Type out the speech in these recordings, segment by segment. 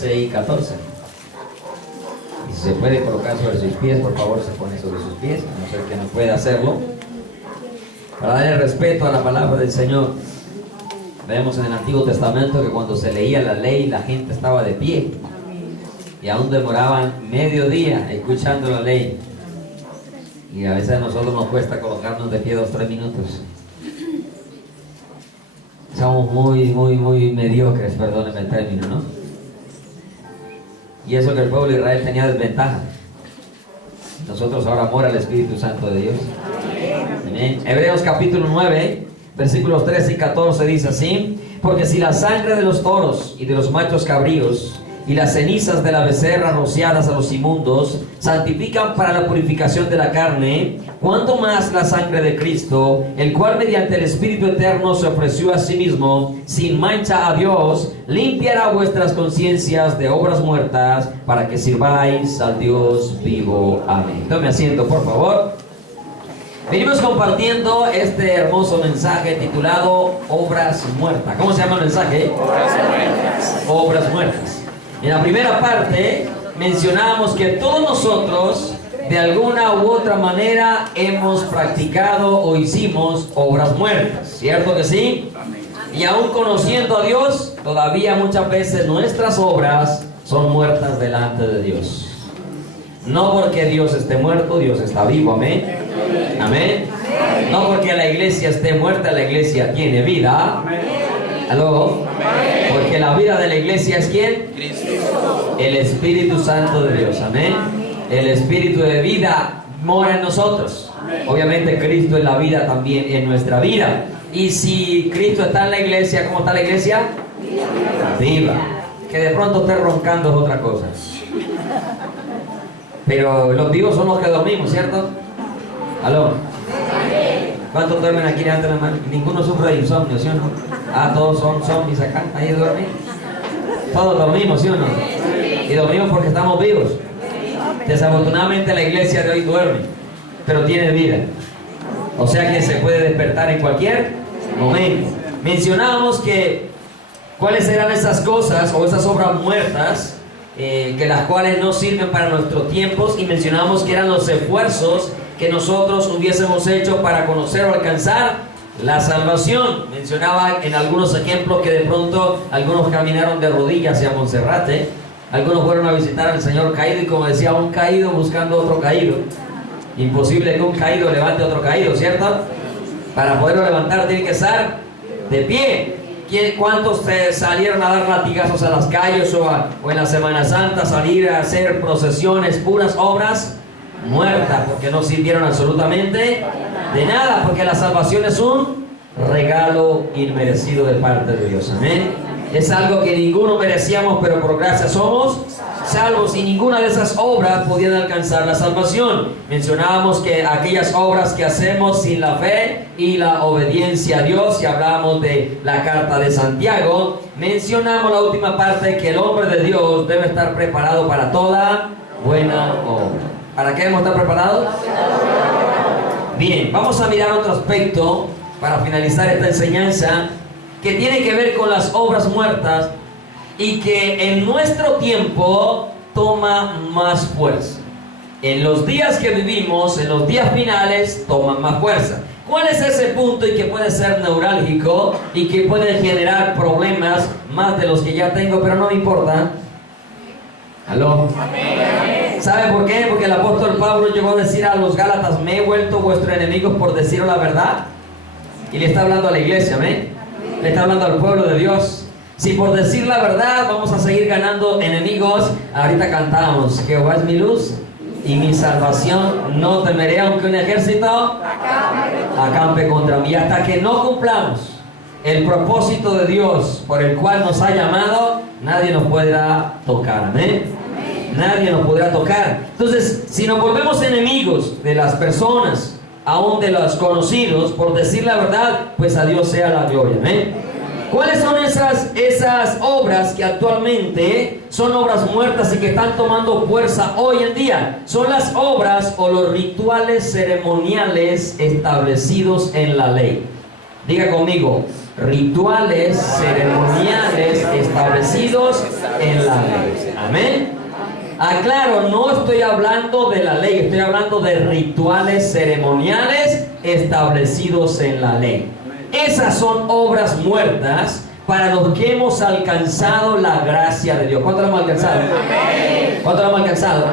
13 y 14. Y si se puede colocar sobre sus pies, por favor, se pone sobre sus pies, a no ser que no pueda hacerlo. Para darle respeto a la palabra del Señor. Vemos en el Antiguo Testamento que cuando se leía la ley, la gente estaba de pie. Y aún demoraban medio día escuchando la ley. Y a veces a nosotros nos cuesta colocarnos de pie 2 o 3 minutos. Somos muy mediocres, perdónenme el término, ¿no? Y eso que el pueblo de Israel tenía desventaja. Nosotros ahora mora el Espíritu Santo de Dios. Amén. Hebreos capítulo 9, versículos 13 y 14 dice así: porque si la sangre de los toros y de los machos cabríos y las cenizas de la becerra rociadas a los inmundos santifican para la purificación de la carne, cuánto más la sangre de Cristo, el cual mediante el Espíritu Eterno se ofreció a sí mismo sin mancha a Dios, limpiará vuestras conciencias de obras muertas para que sirváis al Dios vivo. Amén. Tome asiento, por favor. Venimos compartiendo este hermoso mensaje titulado Obras Muertas. ¿Cómo se llama el mensaje? Obras Muertas. Obras Muertas. En la primera parte mencionamos que todos nosotros de alguna u otra manera hemos practicado o hicimos obras muertas, ¿cierto que sí? Y aún conociendo a Dios, todavía muchas veces nuestras obras son muertas delante de Dios. No porque Dios esté muerto, Dios está vivo, amén. Amén. No porque la iglesia esté muerta, la iglesia tiene vida. ¿Aló? Porque la vida de la iglesia es ¿quién? Cristo. El Espíritu Santo de Dios, amén. El Espíritu de vida mora en nosotros. Obviamente Cristo es la vida también en nuestra vida. Y si Cristo está en la iglesia, ¿cómo está la iglesia? Viva. Que de pronto esté roncando es otra cosa. Pero los vivos son los que dormimos, ¿cierto? ¿Aló? ¿Cuántos duermen aquí? Levanten la mano. Ninguno sufre de insomnio, ¿sí o no? Ah, todos son zombies acá, ahí duermen. Todos dormimos, ¿sí o no? Y dormimos porque estamos vivos. Desafortunadamente la iglesia de hoy duerme, pero tiene vida. O sea que se puede despertar en cualquier momento. Mencionábamos que cuáles eran esas cosas o esas obras muertas que las cuales no sirven para nuestros tiempos, y mencionábamos que eran los esfuerzos que nosotros hubiésemos hecho para conocer o alcanzar la salvación. Mencionaba en algunos ejemplos que de pronto algunos caminaron de rodillas hacia Monserrate, algunos fueron a visitar al Señor caído, y como decía, un caído buscando otro caído. Imposible que un caído levante otro caído, ¿cierto? Para poderlo levantar tiene que estar de pie. ¿Cuántos salieron a dar latigazos a las calles o en la Semana Santa salir a hacer procesiones, puras obras muertas, porque no sirvieron absolutamente de nada? Porque la salvación es un regalo inmerecido de parte de Dios, amén. Es algo que ninguno merecíamos, pero por gracia somos salvos, y ninguna de esas obras podían alcanzar la salvación. Mencionábamos que aquellas obras que hacemos sin la fe y la obediencia a Dios, y hablábamos de la carta de Santiago, mencionamos la última parte, que el hombre de Dios debe estar preparado para toda buena obra. ¿Para qué debemos estar preparados? Bien, vamos a mirar otro aspecto para finalizar esta enseñanza, que tiene que ver con las obras muertas y que en nuestro tiempo toma más fuerza. En los días que vivimos, en los días finales, toman más fuerza. ¿Cuál es ese punto y que puede ser neurálgico y que puede generar problemas más de los que ya tengo, pero no me importa? ¿Aló? Amén. ¿Sabe por qué? Porque el apóstol Pablo llegó a decir a los Gálatas: me he vuelto vuestros enemigos por deciros la verdad. Y le está hablando a la iglesia, amén. Le está hablando al pueblo de Dios. Si por decir la verdad vamos a seguir ganando enemigos, ahorita cantamos: Jehová es mi luz y mi salvación, no temeré aunque un ejército acampe contra mí. Hasta que no cumplamos el propósito de Dios por el cual nos ha llamado, nadie nos podrá tocar, amén. Nadie nos podrá tocar. Entonces, si nos volvemos enemigos de las personas, aún de los conocidos, por decir la verdad, pues a Dios sea la gloria, amén. ¿Cuáles son esas obras que actualmente son obras muertas y que están tomando fuerza hoy en día? Son las obras o los rituales ceremoniales establecidos en la ley. Diga conmigo, rituales ceremoniales establecidos en la ley. Amén. Aclaro, no estoy hablando de la ley, estoy hablando de rituales ceremoniales establecidos en la ley. Esas son obras muertas para los que hemos alcanzado la gracia de Dios. ¿Cuánto lo hemos alcanzado? ¿Cuánto lo hemos alcanzado?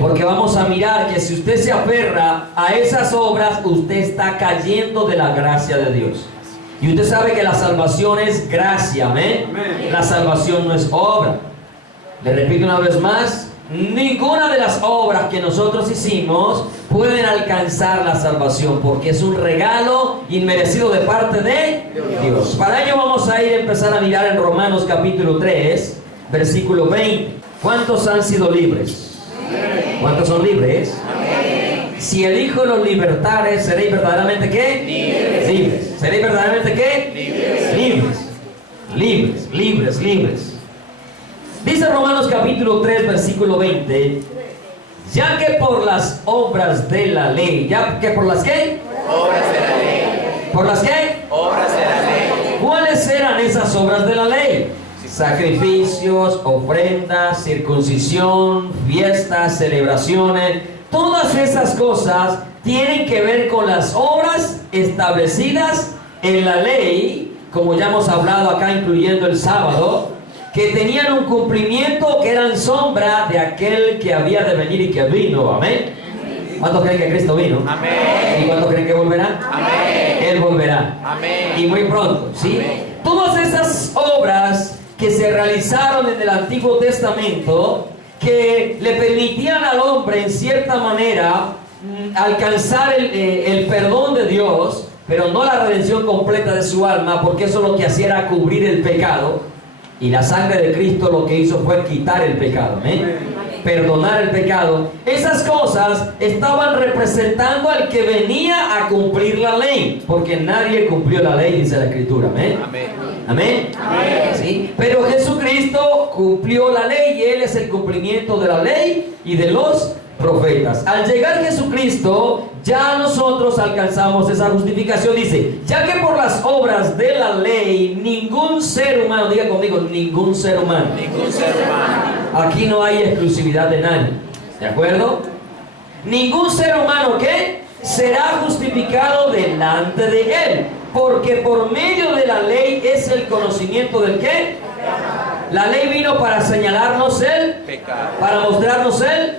Porque vamos a mirar que si usted se aferra a esas obras, usted está cayendo de la gracia de Dios. Y usted sabe que la salvación es gracia, amén. La salvación no es obra. Le repito una vez más, ninguna de las obras que nosotros hicimos pueden alcanzar la salvación, porque es un regalo inmerecido de parte de Dios. Para ello vamos a empezar a mirar en Romanos capítulo 3, versículo 20. ¿Cuántos han sido libres? ¿Cuántos son libres? Si el Hijo los libertare, ¿seréis verdaderamente qué? Libres. ¿Seréis verdaderamente qué? Libres. Dice Romanos capítulo 3, versículo 20, ya que por las obras de la ley, ¿ya que por las qué? Obras de la ley. ¿Por las qué? Obras de la ley. ¿Cuáles eran esas obras de la ley? Sacrificios, ofrendas, circuncisión, fiestas, celebraciones. Todas esas cosas tienen que ver con las obras establecidas en la ley, como ya hemos hablado acá, incluyendo el sábado, que tenían un cumplimiento, que eran sombra de aquel que había de venir y que vino. Amén. ¿Cuántos creen que Cristo vino? Amén. ¿Y cuántos creen que volverá? Amén. Él volverá. Amén. Y muy pronto, ¿sí? Amén. Todas esas obras que se realizaron en el Antiguo Testamento, que le permitían al hombre en cierta manera alcanzar el perdón de Dios, pero no la redención completa de su alma, porque eso lo que hacía era cubrir el pecado, y la sangre de Cristo lo que hizo fue quitar el pecado, ¿eh? Perdonar el pecado. Esas cosas estaban representando al que venía a cumplir la ley, porque nadie cumplió la ley, dice la Escritura. ¿Eh? Amén. Amén. ¿Sí? Pero Jesucristo cumplió la ley, y Él es el cumplimiento de la ley y de los profetas. Al llegar Jesucristo, ya nosotros alcanzamos esa justificación. Dice, ya que por las obras de la ley ningún ser humano, diga conmigo, ningún ser humano. Ningún ser humano. Aquí no hay exclusividad de nadie, ¿de acuerdo? Ningún ser humano que será justificado delante de Él, porque por medio de la ley es el conocimiento del ¿qué? La ley vino para señalarnos el Pecado. para mostrarnos el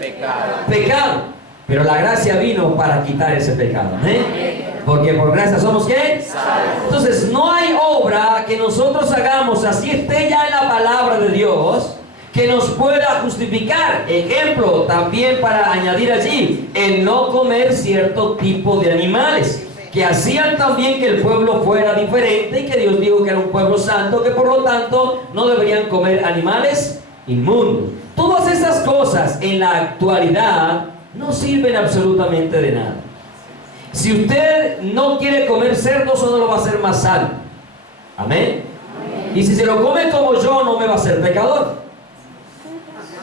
pecado. Pero la gracia vino para quitar ese pecado, ¿eh? Porque por gracia somos ¿qué? Salvos. Entonces no hay obra que nosotros hagamos, así esté ya en la palabra de Dios, que nos pueda justificar. Ejemplo, también para añadir allí, el no comer cierto tipo de animales, que hacían también que el pueblo fuera diferente, y que Dios dijo que era un pueblo santo, que por lo tanto no deberían comer animales inmundos. Todas esas cosas en la actualidad no sirven absolutamente de nada. Si usted no quiere comer cerdo, eso no lo va a hacer más sano. Amén. Y si se lo come como yo, no me va a hacer pecador.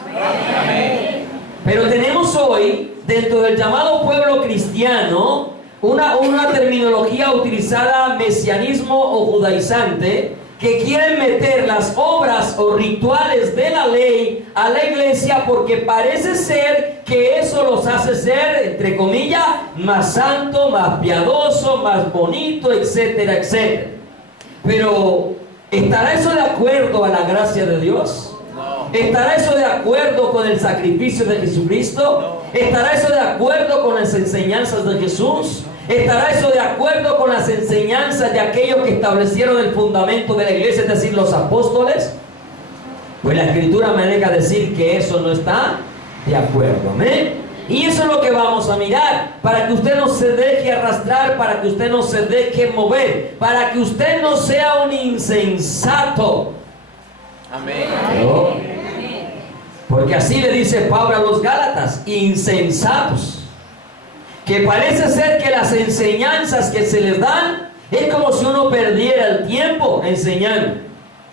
Amén. Pero tenemos hoy, dentro del llamado pueblo cristiano, una terminología utilizada, mesianismo o judaizante, que quieren meter las obras o rituales de la ley a la iglesia, porque parece ser que eso los hace ser, entre comillas, más santo, más piadoso, más bonito, etcétera, etcétera. Pero ¿estará eso de acuerdo a la gracia de Dios? No. ¿Estará eso de acuerdo con el sacrificio de Jesucristo? ¿Estará eso de acuerdo con las enseñanzas de Jesús? ¿Estará eso de acuerdo con las enseñanzas de aquellos que establecieron el fundamento de la iglesia, es decir, los apóstoles? Pues la Escritura me deja decir que eso no está de acuerdo. ¿Amén? Y eso es lo que vamos a mirar, para que usted no se deje arrastrar, para que usted no se deje mover, para que usted no sea un insensato. Amén. ¿No? Porque así le dice Pablo a los Gálatas, insensatos. Que parece ser que las enseñanzas que se les dan es como si uno perdiera el tiempo enseñando,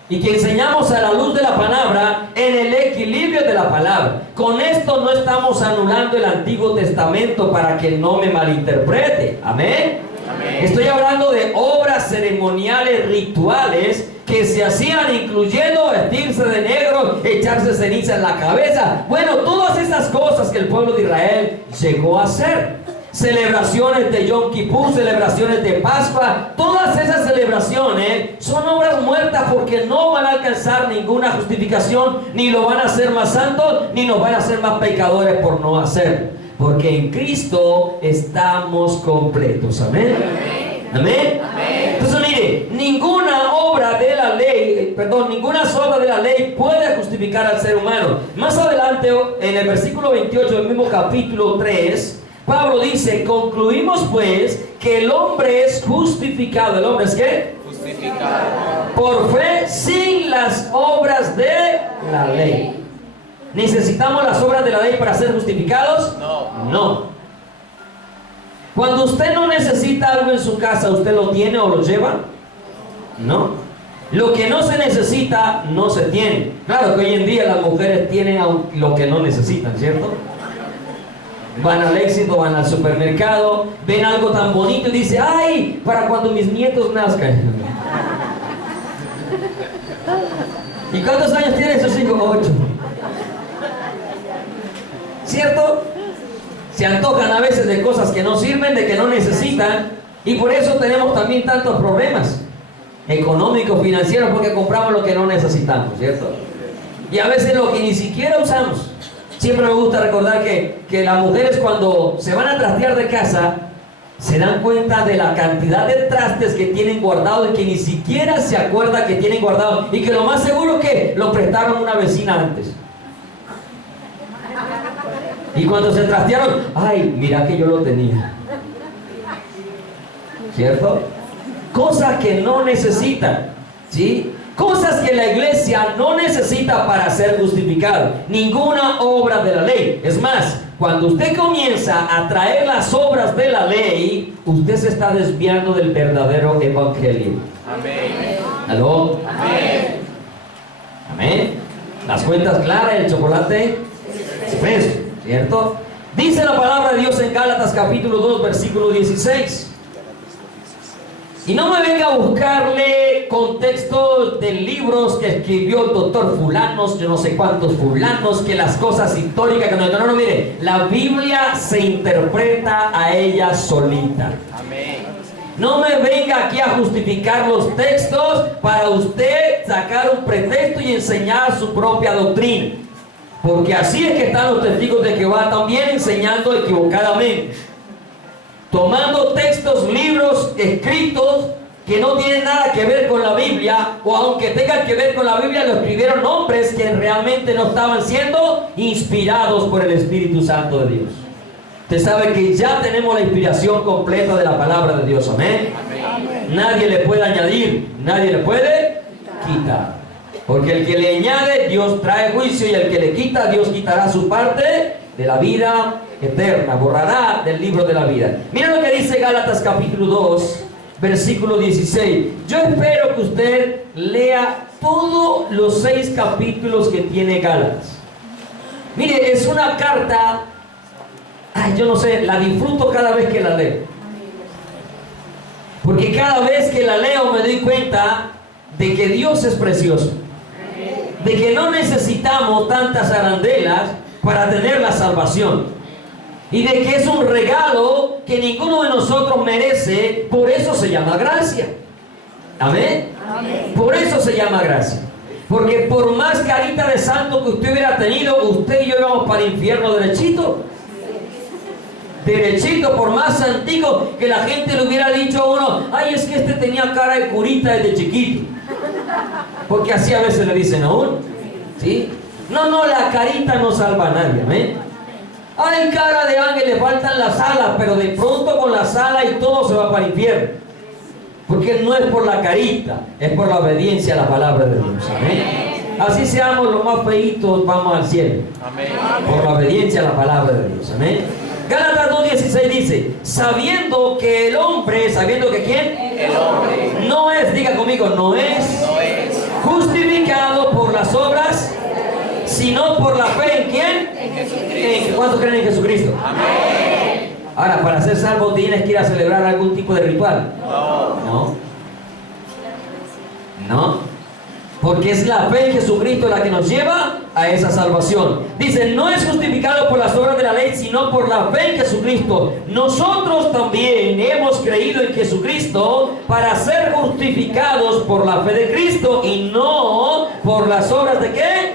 y que enseñamos a la luz de la palabra, en el equilibrio de la palabra. Con esto no estamos anulando el Antiguo Testamento, para que no me malinterprete. Amén. Amén. Estoy hablando de obras obras ceremoniales rituales que se hacían, incluyendo vestirse de negro, echarse ceniza en la cabeza. Bueno, todas esas cosas que el pueblo de Israel llegó a hacer. Celebraciones de Yom Kippur, celebraciones de Pascua, todas esas celebraciones son obras muertas porque no van a alcanzar ninguna justificación, ni lo van a hacer más santos, ni nos van a hacer más pecadores por no hacerlo. Porque en Cristo estamos completos. Amén. Amén. Entonces mire, ninguna obra de la ley, ninguna obra de la ley puede justificar al ser humano. Más adelante, en el versículo 28 del mismo capítulo 3, Pablo dice: concluimos pues que el hombre es justificado. ¿El hombre es qué? Justificado. Por fe sin las obras de la ley. ¿Necesitamos las obras de la ley para ser justificados? No. No. Cuando usted no necesita algo en su casa, ¿usted lo tiene o lo lleva? No. Lo que no se necesita, no se tiene. Claro que hoy en día las mujeres tienen lo que no necesitan, ¿cierto? Van al Éxito, van al supermercado, ven algo tan bonito y dicen: ¡ay! Para cuando mis nietos nazcan. ¿Y cuántos años tienen sus hijos? 8. ¿Cierto? Se antojan a veces de cosas que no sirven, de que no necesitan, y por eso tenemos también tantos problemas económicos, financieros, porque compramos lo que no necesitamos, ¿cierto? Y a veces lo que ni siquiera usamos. Siempre me gusta recordar que las mujeres, cuando se van a trastear de casa, se dan cuenta de la cantidad de trastes que tienen guardados y que ni siquiera se acuerda que tienen guardados, y que lo más seguro es que lo prestaron a una vecina antes. Y cuando se trastearon, ¡ay! Mira que yo lo tenía. ¿Cierto? Cosas que no necesitan, ¿sí? Cosas que la iglesia no necesita para ser justificado. Ninguna obra de la ley. Es más, cuando usted comienza a traer las obras de la ley, usted se está desviando del verdadero evangelio. Amén. ¿Aló? Amén. Amén. Las cuentas claras, el chocolate espeso, ¿cierto? Dice la palabra de Dios en Gálatas capítulo 2, versículo 16. Y no me venga a buscarle contextos de libros que escribió el doctor fulanos, yo no sé cuántos fulanos, que las cosas históricas que no, mire, la Biblia se interpreta a ella solita. Amén. No me venga aquí a justificar los textos para usted sacar un pretexto y enseñar su propia doctrina. Porque así es que están los testigos de Jehová también enseñando equivocadamente. Tomando textos, libros escritos que no tienen nada que ver con la Biblia, o aunque tengan que ver con la Biblia, lo escribieron hombres que realmente no estaban siendo inspirados por el Espíritu Santo de Dios. Usted sabe que ya tenemos la inspiración completa de la palabra de Dios. Amén. Amén. Nadie le puede añadir, nadie le puede quitar. Porque el que le añade, Dios trae juicio, y el que le quita, Dios quitará su parte de la vida eterna, borrará del libro de la vida. Mira lo que dice Gálatas capítulo 2, versículo 16. Yo espero que usted lea todos los 6 capítulos que tiene Gálatas. Mire, es una carta, yo no sé, la disfruto cada vez que la leo. Porque cada vez que la leo me doy cuenta de que Dios es precioso. De que no necesitamos tantas arandelas para tener la salvación. Y de que es un regalo que ninguno de nosotros merece. Por eso se llama gracia. ¿Amén? Amén. Por eso se llama gracia. Porque por más carita de santo que usted hubiera tenido, usted y yo íbamos para el infierno derechito. Derechito, por más santico que la gente le hubiera dicho a uno: ay, es que este tenía cara de curita desde chiquito. Porque así a veces le dicen a uno, ¿sí? No, la carita no salva a nadie, ¿amén? Ay, cara de ángel, le faltan las alas, pero de pronto con las alas y todo se va para el infierno. Porque no es por la carita, es por la obediencia a la palabra de Dios, ¿amén? Así seamos los más feitos, vamos al cielo. Amén. Por la obediencia a la palabra de Dios, amén. Gálatas 2:16 dice: sabiendo que el hombre, ¿sabiendo que quién? El hombre. No es, diga conmigo, no es justificado por las obras, sino por la fe en quién? En Jesucristo. ¿Cuántos creen en Jesucristo? Amén. Ahora, para ser salvo tienes que ir a celebrar algún tipo de ritual. No. No, porque es la fe en Jesucristo la que nos lleva a esa salvación. Dice, no es justificado por las obras de la ley, sino por la fe en Jesucristo. Nosotros también hemos creído en Jesucristo para ser justificados por la fe de Cristo y no por las obras de ¿qué?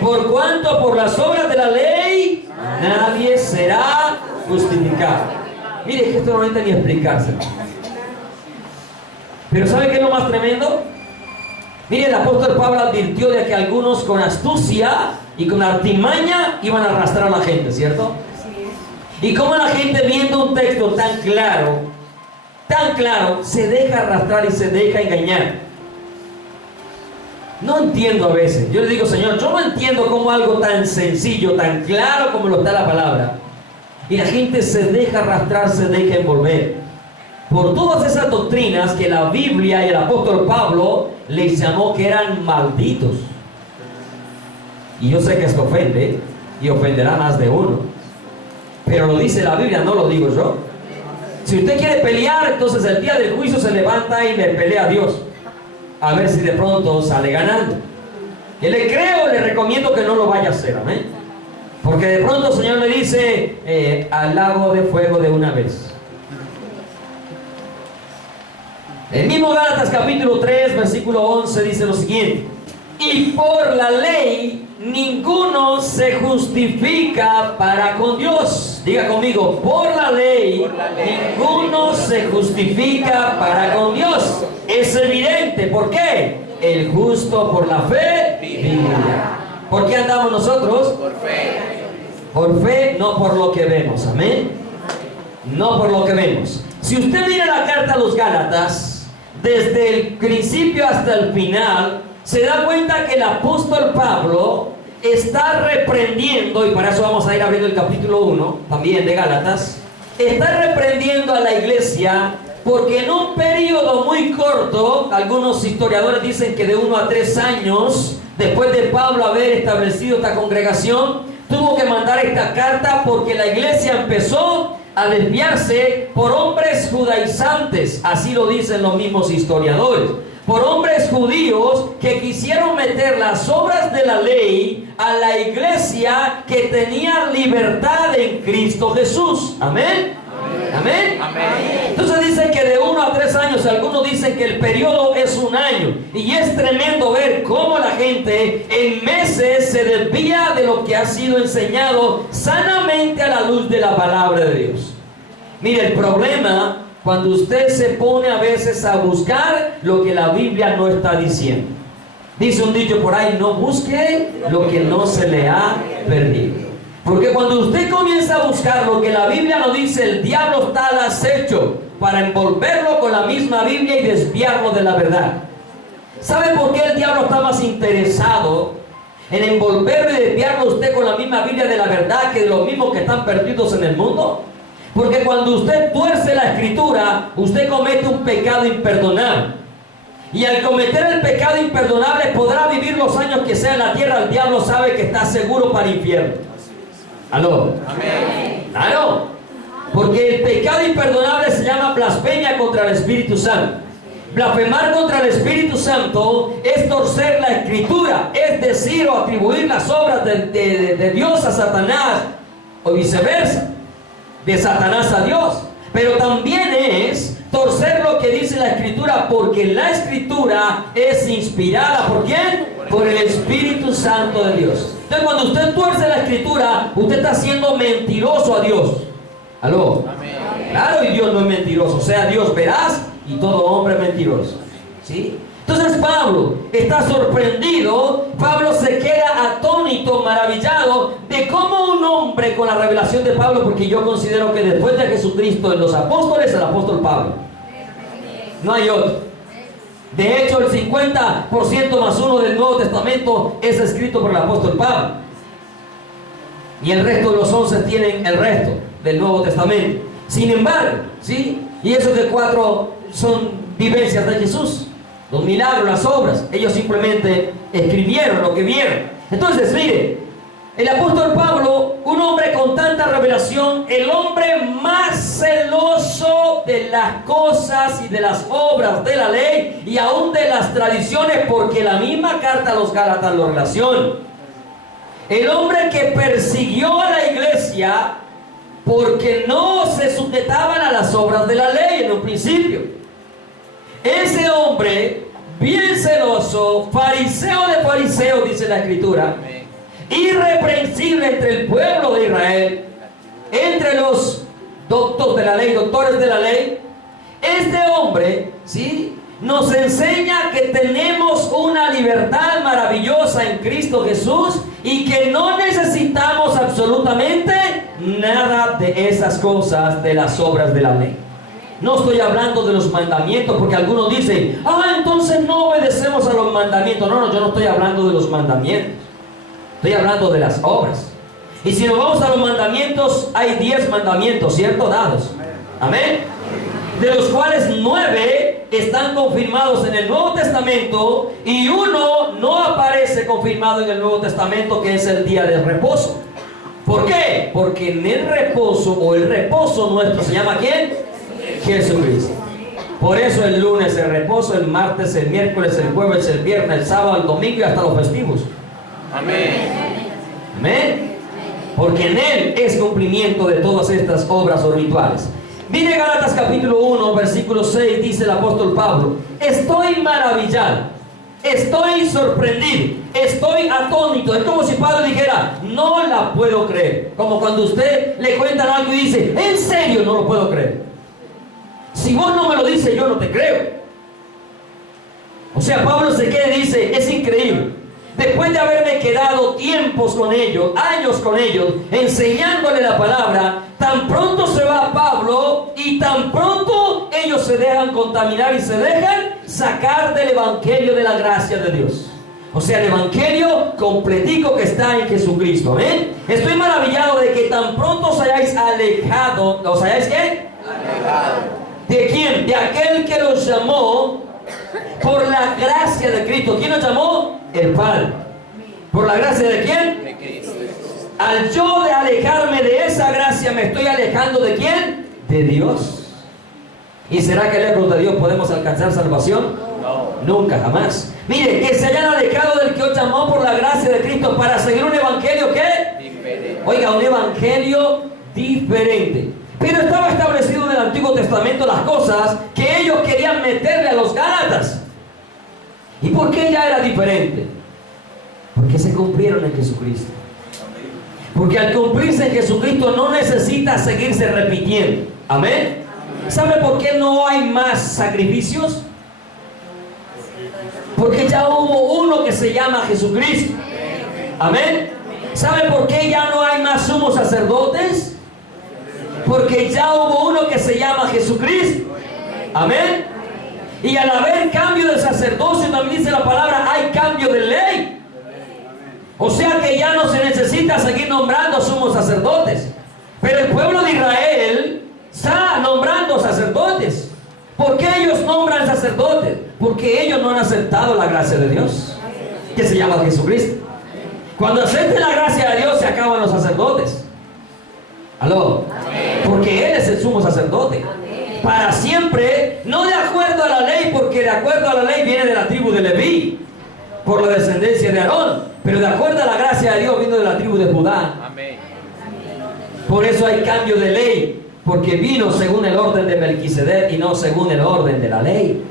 Por cuanto por las obras de la ley nadie será justificado. Mire que esto no necesita ni explicárselo. Pero ¿sabe qué es lo más tremendo? Mire, el apóstol Pablo advirtió de que algunos con astucia y con artimaña iban a arrastrar a la gente, ¿cierto? Y como la gente viendo un texto tan claro, se deja arrastrar y se deja engañar. No entiendo a veces. Yo le digo, Señor, yo no entiendo cómo algo tan sencillo, tan claro como lo está la palabra, y la gente se deja arrastrar, se deja envolver por todas esas doctrinas que la Biblia y el apóstol Pablo les llamó que eran malditos. Y yo sé que esto ofende y ofenderá más de uno, pero lo dice la Biblia, no lo digo yo. Si usted quiere pelear, entonces el día del juicio se levanta y le pelea a Dios, a ver si de pronto sale ganando. Y le creo, le recomiendo que no lo vaya a hacer, amén, porque de pronto el Señor le dice al lago de fuego de una vez. El mismo Gálatas capítulo 3 versículo 11 dice lo siguiente: y por la ley ninguno se justifica para con Dios. Diga conmigo, por la ley ninguno se justifica para con Dios. Es evidente, ¿por qué? El justo por la fe vivirá. ¿Por qué andamos nosotros? Por fe. Por fe, no por lo que vemos, amén. No por lo que vemos. Si usted mira la carta a los Gálatas, desde el principio hasta el final, se da cuenta que el apóstol Pablo está reprendiendo, y para eso vamos a ir abriendo el capítulo 1 también de Gálatas. Está reprendiendo a la iglesia porque en un periodo muy corto, algunos historiadores dicen que de 1 a 3 años después de Pablo haber establecido esta congregación, tuvo que mandar esta carta porque la iglesia empezó a desviarse por hombres judaizantes, así lo dicen los mismos historiadores, por hombres judíos que quisieron meter las obras de la ley a la iglesia que tenía libertad en Cristo Jesús. Amén. Amén. Amén. Entonces dicen que de 1 a 3 años, algunos dicen que el periodo es 1 año, y es tremendo ver cómo la gente en meses se desvía de lo que ha sido enseñado sanamente a la luz de la palabra de Dios. Mire, el problema cuando usted se pone a veces a buscar lo que la Biblia no está diciendo. Dice un dicho por ahí: no busque lo que no se le ha perdido. Porque cuando usted comienza a buscar lo que la Biblia no dice, el diablo está al acecho para envolverlo con la misma Biblia y desviarlo de la verdad. ¿Sabe por qué el diablo está más interesado en envolverlo y desviarlo a usted con la misma Biblia de la verdad que de los mismos que están perdidos en el mundo? Porque cuando usted tuerce la escritura, usted comete un pecado imperdonable. Y al cometer el pecado imperdonable, podrá vivir los años que sea en la tierra, el diablo sabe que está seguro para el infierno. ¿Aló? Amén. Claro, porque el pecado imperdonable se llama blasfemia contra el Espíritu Santo. Blasfemar contra el Espíritu Santo es torcer la escritura, es decir, o atribuir las obras de Dios a Satanás, o viceversa, de Satanás a Dios. Pero también es torcer lo que dice la escritura, porque la escritura es inspirada ¿por quién? Por el Espíritu Santo de Dios. Entonces cuando usted tuerce la escritura, usted está siendo mentiroso a Dios. ¿Aló? Amén. Claro, y Dios no es mentiroso, o sea, Dios veraz y todo hombre es mentiroso, ¿sí? Entonces Pablo está sorprendido, Pablo se queda atónito, maravillado de cómo un hombre, con la revelación de Pablo, porque yo considero que después de Jesucristo en los apóstoles, el apóstol Pablo, no hay otro. De hecho, el 50% más 1 del Nuevo Testamento es escrito por el apóstol Pablo, y el resto de los 11 tienen el resto del Nuevo Testamento. Sin embargo, ¿sí? Y esos de 4 son vivencias de Jesús, los milagros, las obras. Ellos simplemente escribieron lo que vieron. Entonces, mire, el apóstol Pablo un hombre con tanta revelación, el hombre más celoso de las cosas y de las obras de la ley y aún de las tradiciones, porque la misma carta a los Gálatas lo relaciona. El hombre que persiguió a la iglesia porque no se sujetaban a las obras de la ley en un principio. Ese hombre, bien celoso, fariseo de fariseos, dice la Escritura, irreprensible entre el pueblo de Israel, entre los doctores de la ley, este hombre, ¿sí?, nos enseña que tenemos una libertad maravillosa en Cristo Jesús y que no necesitamos absolutamente nada de esas cosas de las obras de la ley. No estoy hablando de los mandamientos, porque algunos dicen, entonces no obedecemos a los mandamientos. No, yo no estoy hablando de los mandamientos. Estoy hablando de las obras. Y si nos vamos a los mandamientos, hay 10 mandamientos, ¿cierto? Dados. Amén. De los cuales 9 están confirmados en el Nuevo Testamento y uno no aparece confirmado en el Nuevo Testamento, que es el día del reposo. ¿Por qué? Porque en el reposo, o el reposo nuestro, ¿se llama quién? Jesucristo. Por eso el lunes el reposo, el martes, el miércoles, el jueves, el viernes, el sábado, el domingo y hasta los festivos. Amén. Amén. Porque en Él es cumplimiento de todas estas obras o rituales. Mire Gálatas capítulo 1, versículo 6, dice el apóstol Pablo: estoy maravillado, estoy sorprendido, estoy atónito. Es como si Pablo dijera, no la puedo creer. Como cuando usted le cuentan algo y dice, en serio, no lo puedo creer. Si vos no me lo dices, yo no te creo. O sea, Pablo se queda y dice, es increíble. Después de haberme quedado tiempos con ellos, años con ellos, enseñándole la palabra, tan pronto se va Pablo y tan pronto ellos se dejan contaminar y se dejan sacar del evangelio de la gracia de Dios. O sea, el evangelio completico que está en Jesucristo. ¿Amén? Estoy maravillado de que tan pronto os hayáis alejado. ¿Os hayáis qué? Alejado. ¿De quién? De aquel que los llamó por la gracia de Cristo. ¿Quién nos llamó? El Padre. ¿Por la gracia de quién? De Cristo. Al yo de alejarme de esa gracia, me estoy alejando ¿de quién? De Dios. ¿Y será que lejos de Dios podemos alcanzar salvación? No. Nunca, jamás. Mire, que se hayan alejado del que os llamó por la gracia de Cristo para seguir un evangelio ¿qué? Diferente. Oiga, un evangelio diferente. Pero estaba establecido en el Antiguo Testamento las cosas que ellos querían meterle a los Gálatas. ¿Y por qué ya era diferente? Porque se cumplieron en Jesucristo. Porque al cumplirse en Jesucristo no necesita seguirse repitiendo. ¿Amén? ¿Sabe por qué no hay más sacrificios? Porque ya hubo uno que se llama Jesucristo. ¿Amén? ¿Sabe por qué ya no hay más sumos sacerdotes? Porque ya hubo uno que se llama Jesucristo. Amén. Y al haber cambio de sacerdocio, también dice la palabra, hay cambio de ley. O sea que ya no se necesita seguir nombrando sumos sacerdotes. Pero el pueblo de Israel está nombrando sacerdotes. ¿Por qué ellos nombran sacerdotes? Porque ellos no han aceptado la gracia de Dios, que se llama Jesucristo. Cuando acepten la gracia de Dios, se acaban los sacerdotes. ¿Aló? Porque Él es el sumo sacerdote. Para siempre, no de acuerdo a la ley, porque de acuerdo a la ley viene de la tribu de Leví, por la descendencia de Aarón, pero de acuerdo a la gracia de Dios vino de la tribu de Judá. Por eso hay cambio de ley, porque vino según el orden de Melquisedec y no según el orden de la ley.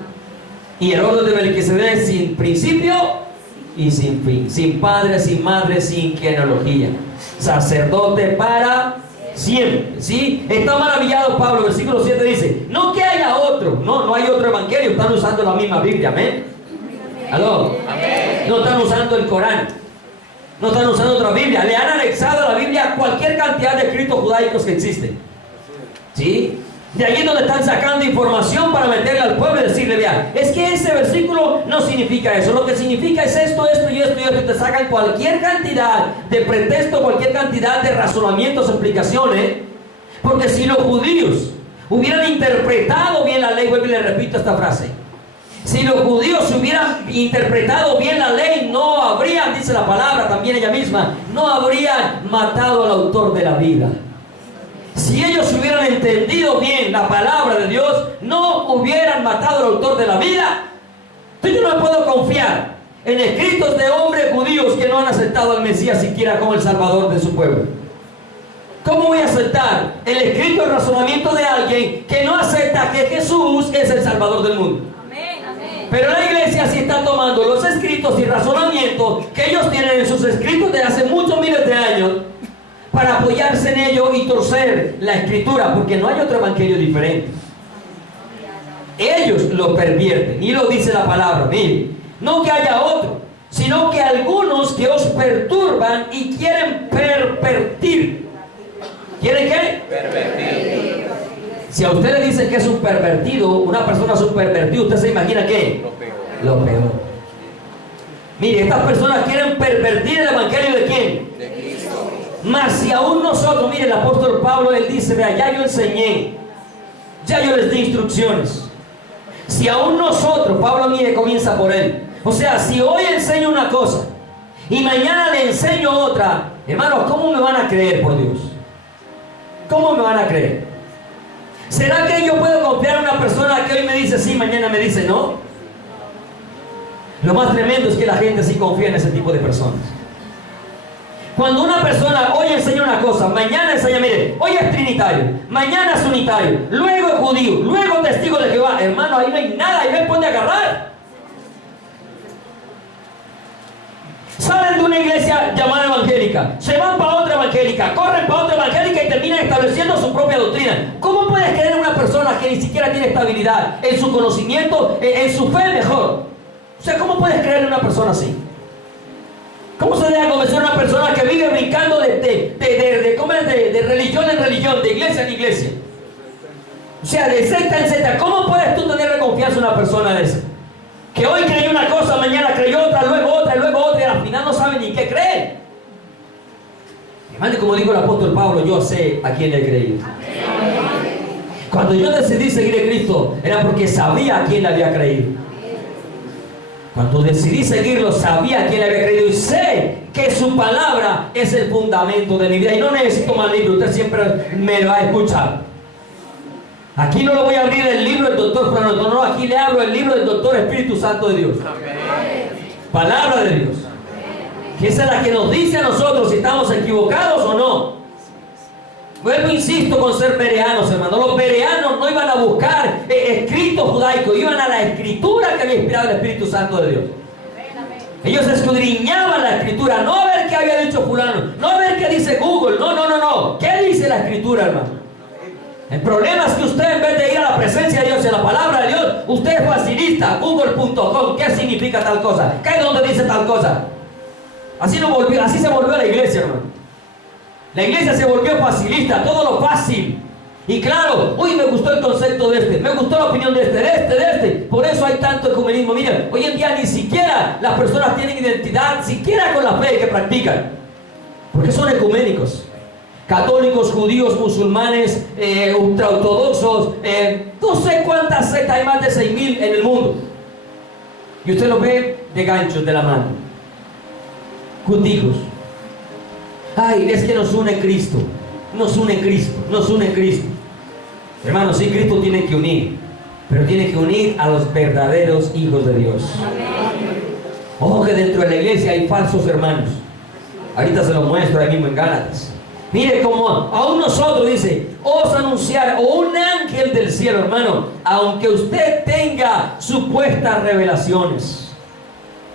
Y el orden de Melquisedec es sin principio y sin fin, sin padre, sin madre, sin genealogía, sacerdote para siempre, ¿sí? Está maravillado Pablo, versículo 7 dice, no que haya otro, no hay otro evangelio, están usando la misma Biblia, amén. ¿Aló? Amén. No están usando el Corán, no están usando otra Biblia, le han anexado a la Biblia cualquier cantidad de escritos judaicos que existen, ¿sí? De allí donde están sacando información para meterle al pueblo y decirle, vea, es que ese versículo no significa eso, lo que significa es esto, esto y esto y esto, y te sacan cualquier cantidad de pretexto, cualquier cantidad de razonamientos, explicaciones, porque si los judíos hubieran interpretado bien la ley, vuelvo y le repito esta frase, Si los judíos hubieran interpretado bien la ley, no habrían, dice la palabra también ella misma, no habrían matado al autor de la vida. Si ellos hubieran entendido bien la palabra de Dios, no hubieran matado al autor de la vida. Entonces yo no puedo confiar en escritos de hombres judíos que no han aceptado al Mesías siquiera como el Salvador de su pueblo. ¿Cómo voy a aceptar el escrito, el razonamiento de alguien que no acepta que Jesús es el Salvador del mundo? Pero la iglesia sí está tomando los escritos y razonamientos que ellos tienen en sus escritos de hace muchos miles de años para apoyarse en ello y torcer la escritura, porque no hay otro evangelio diferente. Ellos lo pervierten y lo dice la palabra. Mire, no que haya otro, sino que algunos que os perturban y quieren pervertir. ¿Quieren qué? Pervertir. Si a usted le dicen que es un pervertido, una persona es un pervertido, ¿usted se imagina qué? Lo peor. Mire, estas personas quieren pervertir el evangelio ¿de quién? De Cristo. Mas si aún nosotros, mire, el apóstol Pablo, él dice, vea, ya yo enseñé, ya yo les di instrucciones. Si aún nosotros, Pablo, mire, comienza por él. O sea, si hoy enseño una cosa y mañana le enseño otra, hermanos, ¿cómo me van a creer, por Dios? ¿Cómo me van a creer? ¿Será que yo puedo confiar en una persona que hoy me dice sí, mañana me dice no? Lo más tremendo es que la gente sí confía en ese tipo de personas. Cuando una persona hoy enseña una cosa, mañana enseña, mire, hoy es trinitario, mañana es unitario, luego es judío, luego testigo de Jehová, hermano, ahí no hay nada, ahí no hay por dónde agarrar. Salen de una iglesia llamada evangélica, se van para otra evangélica, corren para otra evangélica y terminan estableciendo su propia doctrina. ¿Cómo puedes creer en una persona que ni siquiera tiene estabilidad en su conocimiento, en su fe mejor? O sea, ¿cómo puedes creer en una persona así? ¿Cómo se deja convencer a una persona que vive brincando de religión en religión, de iglesia en iglesia? O sea, de secta en secta. ¿Cómo puedes tú tenerle confianza a una persona de esa? Que hoy creyó una cosa, mañana creyó otra, luego otra, y luego otra, y al final no sabe ni qué creer. Hermano, como dijo el apóstol Pablo, yo sé a quién le he creído. Cuando yo decidí seguir a Cristo, era porque sabía a quién le había creído. Cuando decidí seguirlo, sabía a quién le había creído y sé que su palabra es el fundamento de mi vida. Y no necesito más libros, usted siempre me lo va a escuchar. Aquí no le voy a abrir el libro del doctor Fernando, no, aquí le hablo el libro del doctor Espíritu Santo de Dios. Palabra de Dios. Que esa es la que nos dice a nosotros si estamos equivocados o no. Vuelvo, insisto, con ser bereanos, hermano. Los bereanos no iban a buscar escritos judaicos, iban a la escritura que había inspirado el Espíritu Santo de Dios. Ellos escudriñaban la escritura, no a ver qué había dicho fulano, no a ver qué dice Google, no. ¿Qué dice la escritura, hermano? El problema es que usted, en vez de ir a la presencia de Dios y a la palabra de Dios, usted es facilista, google.com, ¿qué significa tal cosa? ¿Qué es donde dice tal cosa? Así se volvió la iglesia, hermano. La iglesia se volvió facilista, todo lo fácil. Y claro, uy, me gustó el concepto de este, me gustó la opinión de este. Por eso hay tanto ecumenismo. Miren, hoy en día ni siquiera las personas tienen identidad, siquiera con la fe que practican. Porque son ecuménicos. Católicos, judíos, musulmanes, ultraortodoxos, no sé cuántas sectas, hay más de 6.000 en el mundo. Y usted lo ve de ganchos de la mano. Junticos. Ay, es que nos une Cristo. Nos une Cristo. Hermanos, sí, Cristo tiene que unir. Pero tiene que unir a los verdaderos hijos de Dios. Ojo que dentro de la iglesia hay falsos hermanos. Ahorita se lo muestro ahí mismo en Gálatas. Mire cómo aún nosotros, dice, os anunciar, o un ángel del cielo, hermano, aunque usted tenga supuestas revelaciones.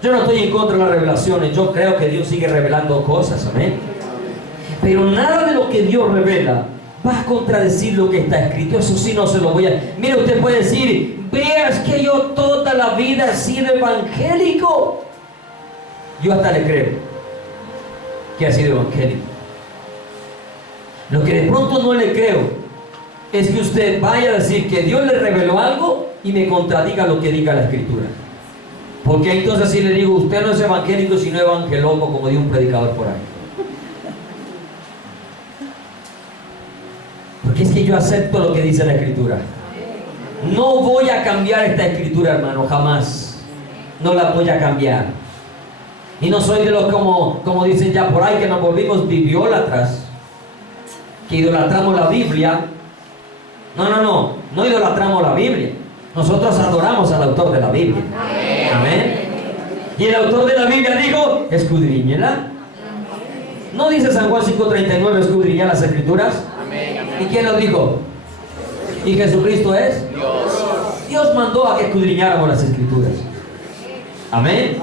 Yo no estoy en contra de las revelaciones, yo creo que Dios sigue revelando cosas, amén. Pero nada de lo que Dios revela va a contradecir lo que está escrito. Eso sí no se lo voy a... Mire, usted puede decir, veas que yo toda la vida he sido evangélico. Yo hasta le creo que ha sido evangélico. Lo que de pronto no le creo es que usted vaya a decir que Dios le reveló algo y me contradiga lo que diga la escritura. Porque entonces sí le digo, usted no es evangélico sino evangeloco, como dijo un predicador por ahí. Porque es que yo acepto lo que dice la escritura. No voy a cambiar esta escritura, hermano, jamás. No la voy a cambiar. Y no soy de los como dicen ya por ahí, que nos volvimos bibliólatras, que idolatramos la Biblia. No idolatramos la Biblia. Nosotros adoramos al autor de la Biblia. Amén. Y el autor de la Biblia dijo, escudriñela. ¿No dice San Juan 5:39, escudriñar las escrituras? ¿Y quién lo dijo? ¿Y Jesucristo es? Dios mandó a que escudriñáramos las escrituras. Amén.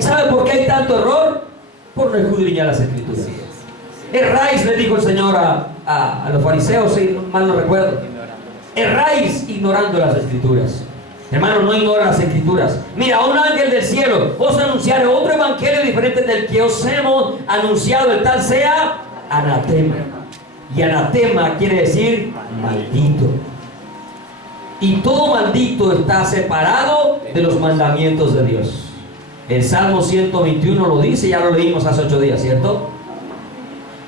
¿Sabe por qué hay tanto error? Por no escudriñar las escrituras. Erráis, le dijo el Señor a los fariseos, si mal no recuerdo. Erráis ignorando las escrituras. Hermano, no ignora las escrituras. Mira, a un ángel del cielo os anunciaré otro evangelio diferente del que os hemos anunciado, el tal sea anatema. Y anatema quiere decir maldito. Y todo maldito está separado de los mandamientos de Dios. El Salmo 121 lo dice, ya lo leímos hace 8 días, ¿cierto?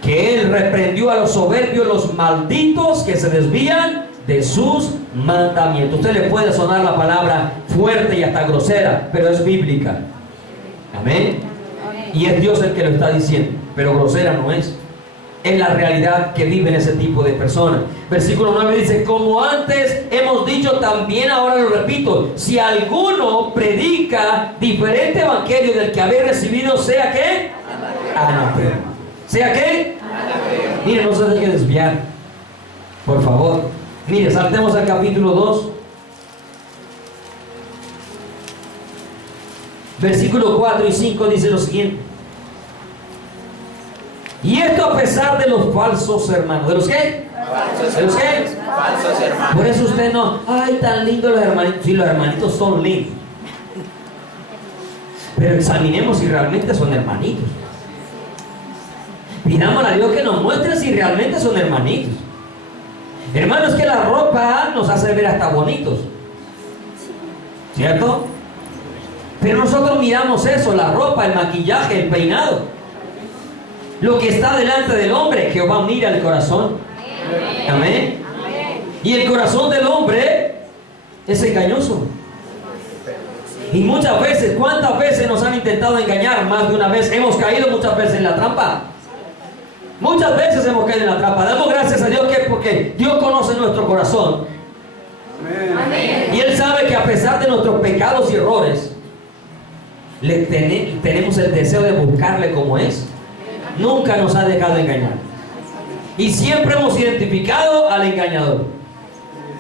Que Él reprendió a los soberbios, los malditos que se desvían de sus mandamientos. Usted le puede sonar la palabra fuerte y hasta grosera, pero es bíblica. Amén. Y es Dios el que lo está diciendo, pero grosera no es. Es la realidad que viven ese tipo de personas. Versículo 9 dice, como antes hemos dicho, también ahora lo repito, si alguno predica diferente evangelio del que habéis recibido, sea que anatema. ¿Sea qué? Anatema. Mire, no se deje desviar, por favor. Mire, saltemos al capítulo 2. Versículo 4 y 5 dice lo siguiente. Y esto a pesar de los falsos hermanos. ¿De los qué? ¿De los qué? Falsos hermanos. Por eso usted no, ay, tan lindos los hermanitos. Sí, los hermanitos son lindos. Pero examinemos si realmente son hermanitos. Pidámosle a Dios que nos muestre si realmente son hermanitos. Hermanos, que la ropa nos hace ver hasta bonitos, ¿cierto? Pero nosotros miramos eso, la ropa, el maquillaje, el peinado. Lo que está delante del hombre, Jehová mira el corazón. Amén. Y el corazón del hombre es engañoso. Y muchas veces, ¿cuántas veces nos han intentado engañar? Más de una vez. Hemos caído muchas veces en la trampa. Muchas veces hemos caído en la trampa. Damos gracias a Dios porque Dios conoce nuestro corazón. Amén. Y Él sabe que a pesar de nuestros pecados y errores, tenemos el deseo de buscarle como es. Nunca nos ha dejado engañar. Y siempre hemos identificado al engañador,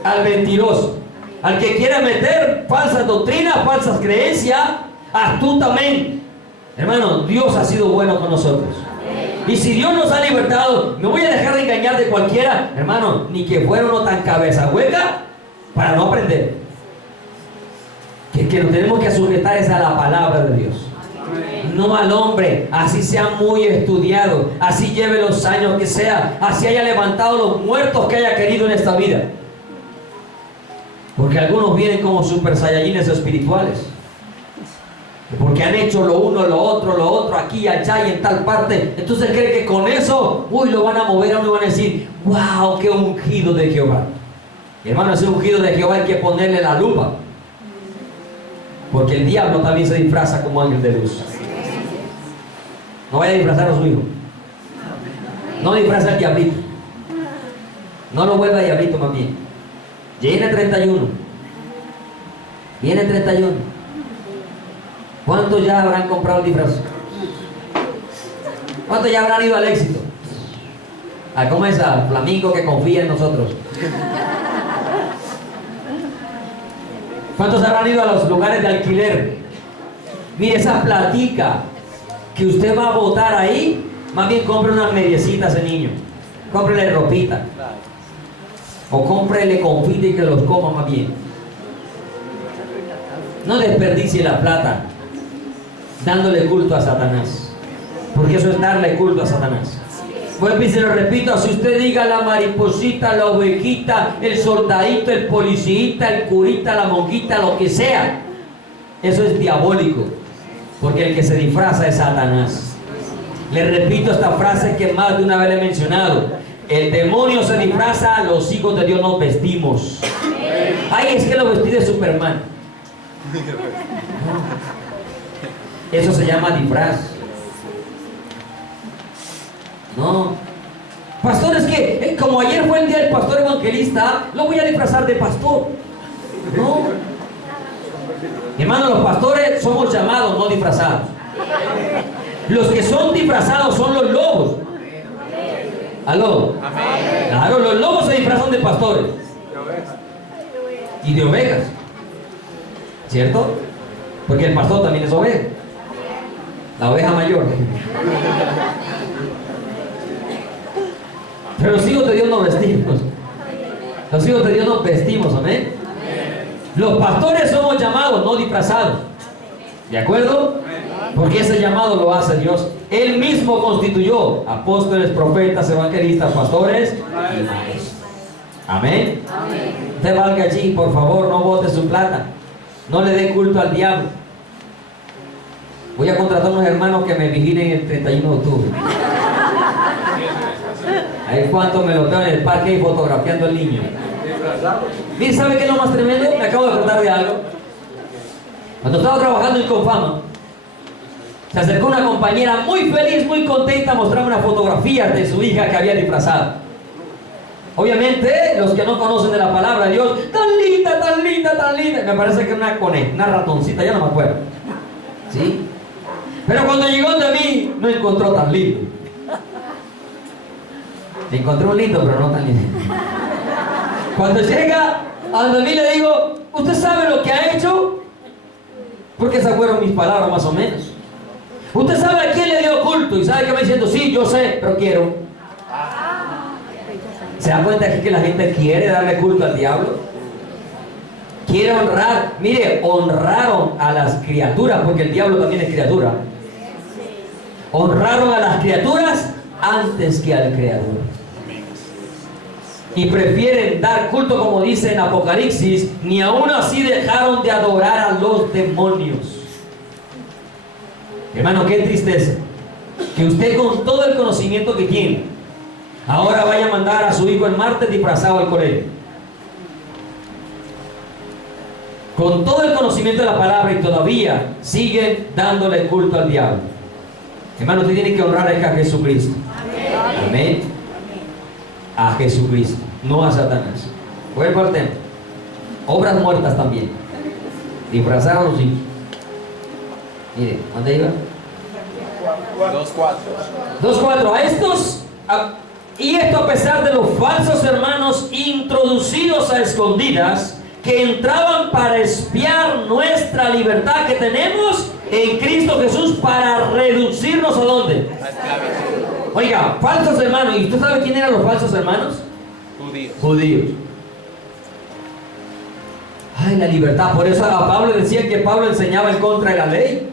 al mentiroso, al que quiere meter falsas doctrinas, falsas creencias, astutamente. Hermano, Dios ha sido bueno con nosotros. Y si Dios nos ha libertado, me voy a dejar de engañar de cualquiera, hermano, ni que fuera uno tan cabeza hueca para no aprender. Que nos tenemos que sujetar es a la palabra de Dios. No al hombre, así sea muy estudiado, así lleve los años que sea, así haya levantado los muertos que haya querido en esta vida. Porque algunos vienen como super saiyajines espirituales, porque han hecho lo uno, lo otro, aquí, allá y en tal parte. Entonces cree que con eso, lo van a mover a uno y van a decir, wow, qué ungido de Jehová. Y hermano, ese ungido de Jehová hay que ponerle la lupa, porque el diablo también se disfraza como ángel de luz. No vaya a disfrazar a su hijo. No disfraza al diablito. No lo vuelva diablito más bien. Viene 31. Viene 31. ¿Cuántos ya habrán comprado el disfraz? ¿Cuántos ya habrán ido al éxito? ¿Cómo es a Flamingo que confía en nosotros? ¿Cuántos habrán ido a los lugares de alquiler? Mire, esa platica que usted va a botar ahí, más bien compre unas mediecitas a ese niño. Cómprele ropita. O cómprele confite y que los coma más bien. No desperdicie la plata dándole culto a Satanás, porque eso es darle culto a Satanás. Vuelvo y se lo repito, si usted diga la mariposita, la ovejita, el soldadito, el policíita, el curita, la monjita, lo que sea, eso es diabólico, porque el que se disfraza es Satanás. Le repito esta frase que más de una vez le he mencionado: El demonio se disfraza, los hijos de Dios nos vestimos. Ay, es que lo vestí de Superman. Eso se llama disfraz. No. Pastor, es que como ayer fue el día del pastor evangelista, lo voy a disfrazar de pastor. No. Hermano, los pastores somos llamados, no disfrazados. Los que son disfrazados son los lobos. ¿Aló? Claro, los lobos se disfrazan de pastores y de ovejas, ¿cierto? Porque el pastor también es oveja, la oveja mayor. Pero los hijos de Dios nos vestimos. Los hijos de Dios nos vestimos, amén. Los pastores somos llamados, no disfrazados. ¿De acuerdo? Porque ese llamado lo hace Dios. Él mismo constituyó apóstoles, profetas, evangelistas, pastores y maestros. Amén. Usted valga allí, por favor, no bote su plata. No le dé culto al diablo. Voy a contratar unos hermanos que me vigilen el 31 de octubre. Ahí cuánto me lo tengo en el parque y fotografiando al niño. Mire, ¿sabe qué es lo más tremendo? Me acabo de acordar de algo. Cuando estaba trabajando en Confama, se acercó una compañera muy feliz, muy contenta a mostrarme una fotografía de su hija que había disfrazado. Obviamente, los que no conocen de la palabra de Dios, tan linda, tan linda, tan linda. Me parece que era una ratoncita, ya no me acuerdo. ¿Sí? Pero cuando llegó de mí, no encontró tan lindo. Encontré un lindo, pero no tan lindo. Cuando llega a donde mí le digo, ¿usted sabe lo que ha hecho? Porque esas fueron mis palabras más o menos. ¿Usted sabe a quién le dio culto? Y sabe que me diciendo, sí, yo sé, pero quiero. ¿Se da cuenta aquí que la gente quiere darle culto al diablo? Quiere honrar. Mire, honraron a las criaturas, porque el diablo también es criatura. Honraron a las criaturas antes que al Creador. Y prefieren dar culto, como dice en Apocalipsis, ni aún así dejaron de adorar a los demonios. Hermano, qué tristeza que usted, con todo el conocimiento que tiene, ahora vaya a mandar a su hijo el martes disfrazado al colegio. Con todo el conocimiento de la palabra, y todavía siguen dándole culto al diablo. Hermano, usted tiene que honrar a Jesucristo. Amén. A Jesucristo, no a Satanás. Vuelvo al tema. Obras muertas también. Disfrazar a los hijos. Mire, ¿dónde iba? 2:4. A estos, y esto a pesar de los falsos hermanos introducidos a escondidas, que entraban para espiar nuestra libertad que tenemos en Cristo Jesús, para reducirnos ¿a dónde? Oiga, falsos hermanos. ¿Y usted sabe quién eran los falsos hermanos? Judíos. Ay, la libertad. Por eso a Pablo decían que Pablo enseñaba en contra de la ley,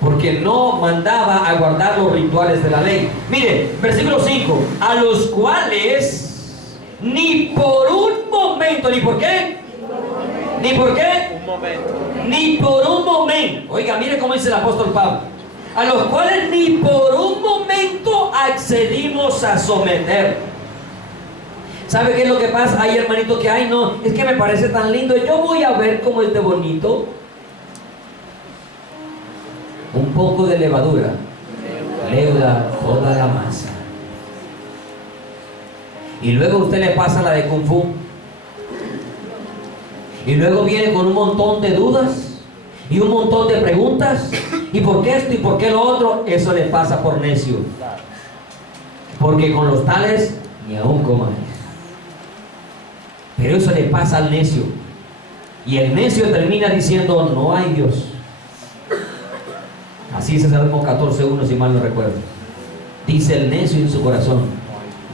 porque no mandaba a guardar los rituales de la ley. Mire, versículo 5. A los cuales ni por un momento, ¿ni por qué? ¿Ni por qué? Un momento. Ni por un momento. Oiga, mire cómo dice el apóstol Pablo. A los cuales ni por un momento accedimos a someter. ¿Sabe qué es lo que pasa? Hay hermanito que, ay no, es que me parece tan lindo, yo voy a ver cómo es de bonito. Un poco de levadura leuda toda la masa. Y luego usted le pasa la de Kung Fu. Y luego viene con un montón de dudas y un montón de preguntas. ¿Y por qué esto y por qué lo otro? Eso le pasa por necio. Porque con los tales ni aún comáis. Pero eso le pasa al necio. Y el necio termina diciendo, no hay Dios. Así dice Salmo 14:1, si mal no recuerdo. Dice el necio en su corazón,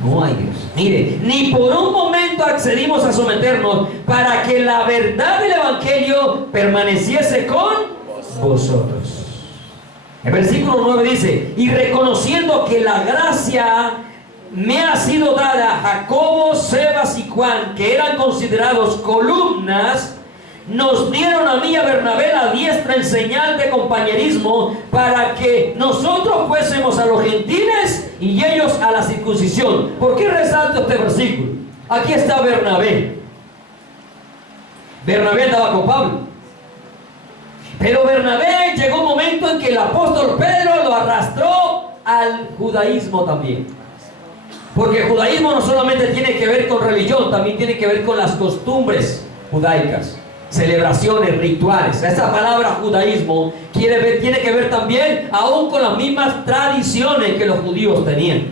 no hay Dios. Mire, ni por un momento accedimos a someternos para que la verdad del Evangelio permaneciese con vosotros. El versículo 9 dice, y reconociendo que la gracia me ha sido dada, Jacobo, Sebas y Juan, que eran considerados columnas, nos dieron a mí y a Bernabé la diestra en señal de compañerismo para que nosotros fuésemos a los gentiles y ellos a la circuncisión. ¿Por qué resalto este versículo? Aquí está Bernabé. Bernabé estaba con Pablo. Pero Bernabé llegó un momento en que el apóstol Pedro lo arrastró al judaísmo también. Porque el judaísmo no solamente tiene que ver con religión, también tiene que ver con las costumbres judaicas, celebraciones, rituales. Esa palabra judaísmo tiene que ver también aún con las mismas tradiciones que los judíos tenían.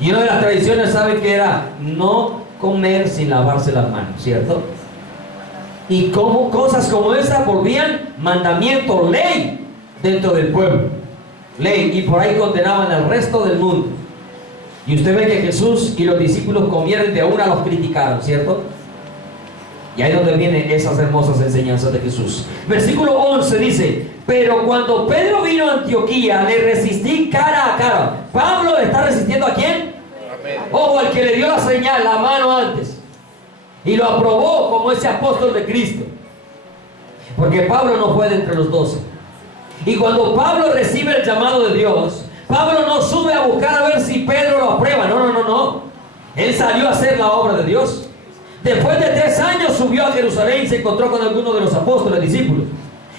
Y una de las tradiciones, ¿saben qué era? No comer sin lavarse las manos, ¿cierto? Y como cosas como esas volvían mandamiento, ley dentro del pueblo, ley, y por ahí condenaban al resto del mundo. Y usted ve que Jesús y los discípulos comieron, de una los criticaron, ¿cierto? Y ahí es donde vienen esas hermosas enseñanzas de Jesús. Versículo 11 dice: pero cuando Pedro vino a Antioquía, le resistí cara a cara. Pablo le está resistiendo ¿a quién? Ojo, al que le dio la señal, la mano antes, y lo aprobó como ese apóstol de Cristo, porque Pablo no fue de entre los 12. Y cuando Pablo recibe el llamado de Dios, Pablo no sube a buscar a ver si Pedro lo aprueba. No. Él salió a hacer la obra de Dios. Después de 3 años subió a Jerusalén y se encontró con algunos de los apóstoles, discípulos.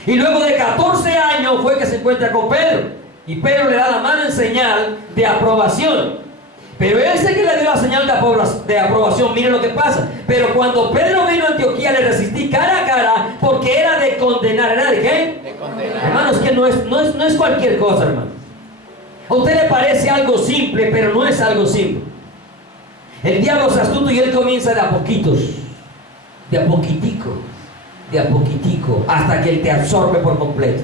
Y luego de 14 años fue que se encuentra con Pedro. Y Pedro le da la mano en señal de aprobación. Pero ese que le dio la señal de aprobación, mire lo que pasa. Pero cuando Pedro vino a Antioquía, le resistí cara a cara, porque era de condenar. ¿Era de qué? De condenar. Hermano, es que no es cualquier cosa, hermano. A usted le parece algo simple, pero no es algo simple. El diablo es astuto y él comienza de a poquitos, de a poquitico, hasta que él te absorbe por completo.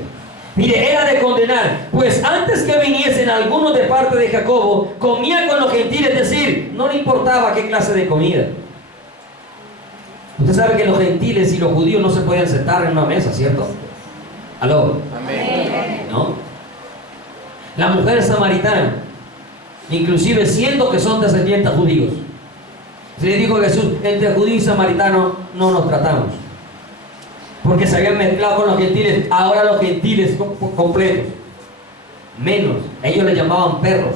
Mire, era de condenar, pues antes que viniesen algunos de parte de Jacobo, comía con los gentiles, es decir, no le importaba qué clase de comida. Usted sabe que los gentiles y los judíos no se podían sentar en una mesa, ¿cierto? ¿Aló? Amén. ¿No? La mujer samaritana, inclusive siendo que son descendientes judíos, se le dijo a Jesús: entre judío y samaritano no nos tratamos, porque se habían mezclado con los gentiles. Ahora los gentiles completos, menos, ellos le llamaban perros.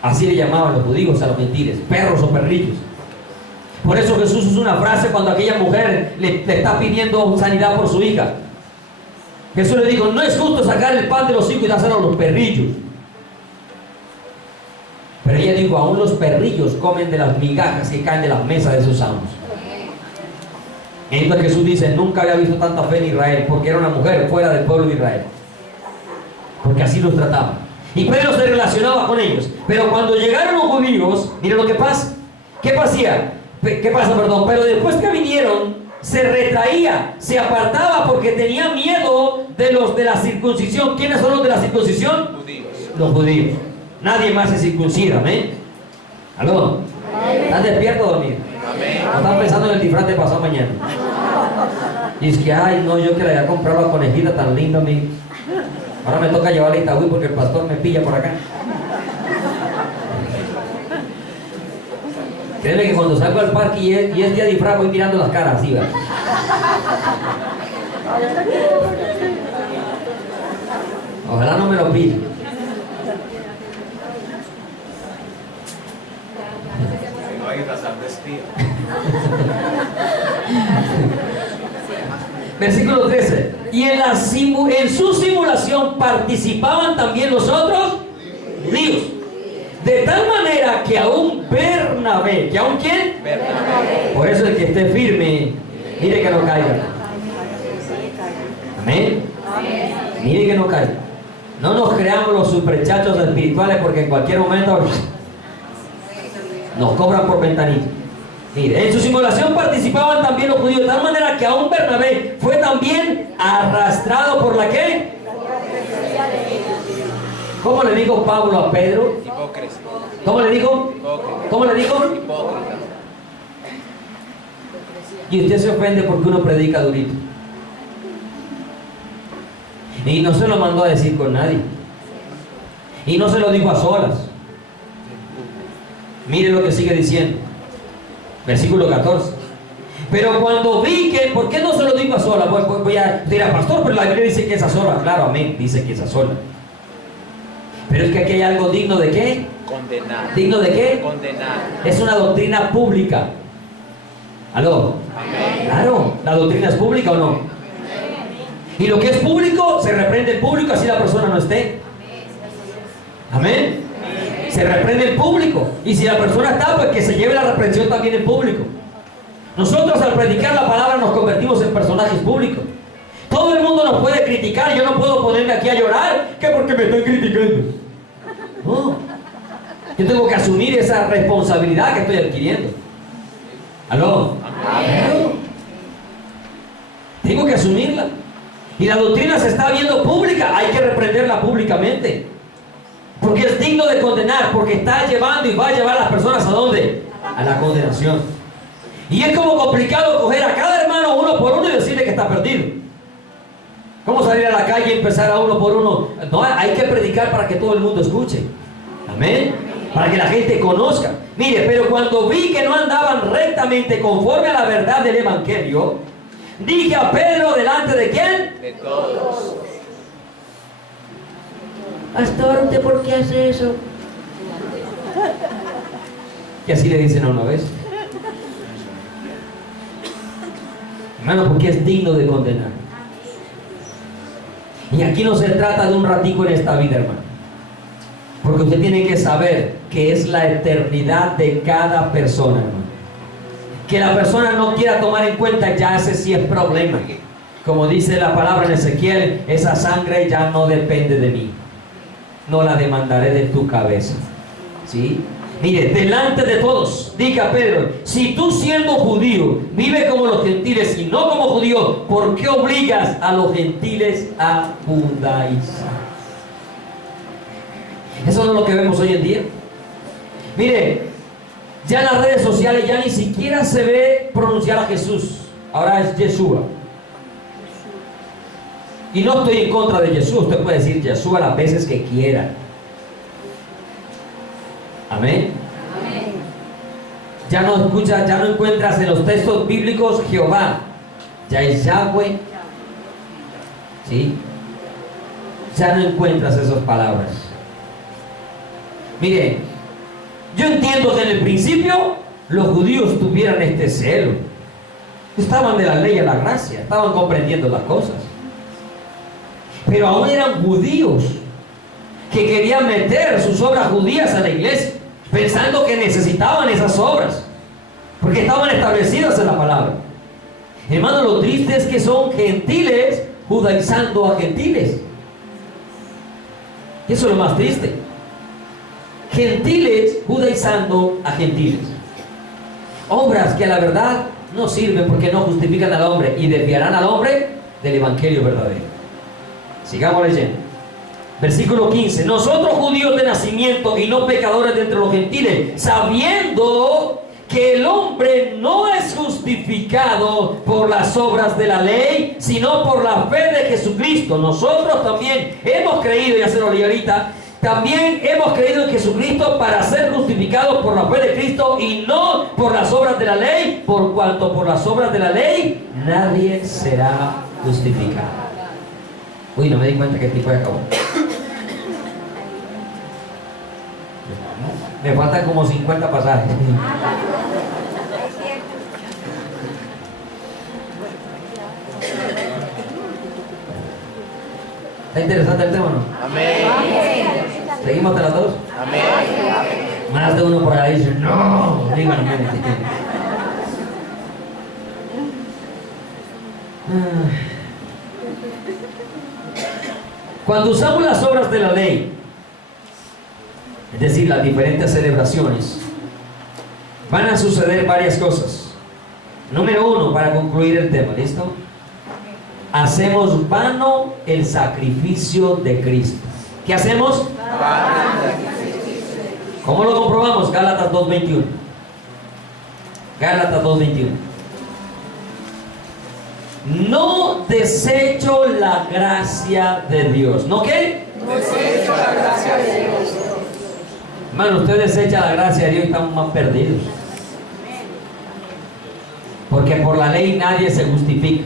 Así le llamaban los judíos a los gentiles, perros o perrillos. Por eso Jesús usa una frase cuando aquella mujer le está pidiendo sanidad por su hija. Jesús le dijo: no es justo sacar el pan de los hijos y dárselo a los perrillos. Pero ella dijo: aún los perrillos comen de las migajas que caen de las mesas de sus amos. Entonces Jesús dice: nunca había visto tanta fe en Israel, porque era una mujer fuera del pueblo de Israel, porque así los trataba. Y Pedro se relacionaba con ellos. Pero cuando llegaron los judíos, miren lo que pasa. ¿Qué pasa? Pero después que vinieron, se retraía, se apartaba, porque tenía miedo de los de la circuncisión. ¿Quiénes son los de la circuncisión? Judíos. Los judíos. Nadie más se circuncida, amén. ¿Aló? ¿Estás despierto o dormido? Amén. ¿O estás pensando en el disfraz de pasado mañana? Y es que, ay, no, yo que le había comprado la conejita tan linda a mí. Ahora me toca llevarla a Itagüí porque el pastor me pilla por acá. Créeme que cuando salgo al parque y es día de disfraz, voy mirando las caras así, ¿verdad? Ojalá no me lo pida. No hay que pasar vestido. Versículo 13. Y en su simulación participaban también los otros judíos. De tal manera que aún Bernabé, ¿que aún quién? Bernabé. Por eso el que esté firme, mire que no caiga. Amén. Mire que no caiga. No nos creamos los superchachos espirituales, porque en cualquier momento nos cobran por ventanilla. Mire, en su simulación participaban también los judíos, de tal manera que aún Bernabé fue también arrastrado por la ¿qué? ¿Cómo le dijo Pablo a Pedro? Hipócrita. ¿Cómo le dijo? Hipócrita. ¿Cómo le dijo? Hipócrita. Y usted se ofende porque uno predica durito. Y no se lo mandó a decir con nadie. Y no se lo dijo a solas. Mire lo que sigue diciendo. Versículo 14. Pero cuando vi que, ¿por qué no se lo digo a sola? Voy a decir, pastor, pero la Biblia dice que es a sola. Claro, amén, dice que es a sola. Pero es que aquí hay algo digno de qué. Condenar. ¿Digno de qué? Condenar. Es una doctrina pública. ¿Aló? Amén. Claro, la doctrina es pública o no. Y lo que es público, se reprende en público, así la persona no esté. Amén. Se reprende en público. Y si la persona está, pues que se lleve la reprensión también en público. Nosotros al predicar la palabra nos convertimos en personajes públicos. Todo el mundo nos puede criticar. Yo no puedo ponerme aquí a llorar que porque me están criticando. No. Yo tengo que asumir esa responsabilidad que estoy adquiriendo. ¿Aló? Amén. Tengo que asumirla. Y la doctrina se está viendo pública. Hay que reprenderla públicamente. Porque es digno de condenar. Porque está llevando y va a llevar a las personas ¿a dónde? A la condenación. Y es como complicado coger a cada hermano uno por uno y decirle que está perdido. ¿Cómo salir a la calle y empezar a uno por uno? No, hay que predicar para que todo el mundo escuche. Amén. Para que la gente conozca. Mire, pero cuando vi que no andaban rectamente conforme a la verdad del Evangelio, dije a Pedro delante de ¿quién? De todos. Pastor, ¿usted por qué hace eso? Y así le dicen a una vez. Hermano, porque es digno de condenar. Y aquí no se trata de un ratico en esta vida, hermano. Porque usted tiene que saber que es la eternidad de cada persona, hermano. Que la persona no quiera tomar en cuenta, ya ese sí es problema. Como dice la palabra en Ezequiel, esa sangre ya no depende de mí. No la demandaré de tu cabeza. ¿Sí? Mire, delante de todos, diga Pedro, si tú siendo judío, vive como los gentiles y no como judío, ¿por qué obligas a los gentiles a judaizar? Eso no es lo que vemos hoy en día. Mire, ya en las redes sociales ya ni siquiera se ve pronunciar a Jesús. Ahora es Yeshua. Y no estoy en contra de Jesús. Usted puede decir Yeshua las veces que quiera. Amén. Amén. Ya no escuchas, ya no encuentras en los textos bíblicos Jehová. Ya es Yahweh. ¿Sí? Ya no encuentras esas palabras. Mire, yo entiendo que en el principio los judíos tuvieran este celo. Estaban de la ley a la gracia, estaban comprendiendo las cosas. Pero aún eran judíos que querían meter sus obras judías a la iglesia, pensando que necesitaban esas obras, porque estaban establecidas en la palabra. Hermano, lo triste es que son gentiles judaizando a gentiles. Eso es lo más triste. Gentiles judaizando a gentiles. Obras que a la verdad no sirven porque no justifican al hombre y desviarán al hombre del evangelio verdadero. Sigamos leyendo. Versículo 15. Nosotros judíos de nacimiento y no pecadores de entre los gentiles, sabiendo que el hombre no es justificado por las obras de la ley, sino por la fe de Jesucristo. Nosotros también hemos creído, ya se lo leí ahorita, también hemos creído en Jesucristo para ser justificados por la fe de Cristo y no por las obras de la ley, por cuanto por las obras de la ley nadie será justificado. Uy, no me di cuenta que el tipo ya acabó. Me faltan como 50 pasajes. ¿Está interesante el tema, no? Amén. ¿Seguimos hasta las 2? Amén. Más de uno por ahí dice, no, díganme. Cuando usamos las obras de la ley, es decir, las diferentes celebraciones, van a suceder varias cosas. Número 1, para concluir el tema, ¿listo? Hacemos vano el sacrificio de Cristo. ¿Qué hacemos? ¿Cómo lo comprobamos? Gálatas 2:21. Gálatas 2:21. No desecho la gracia de Dios. ¿No qué? Desecho la gracia de Dios. Hermano, usted desecha la gracia de Dios y estamos más perdidos. Porque porque por la ley nadie se justifica.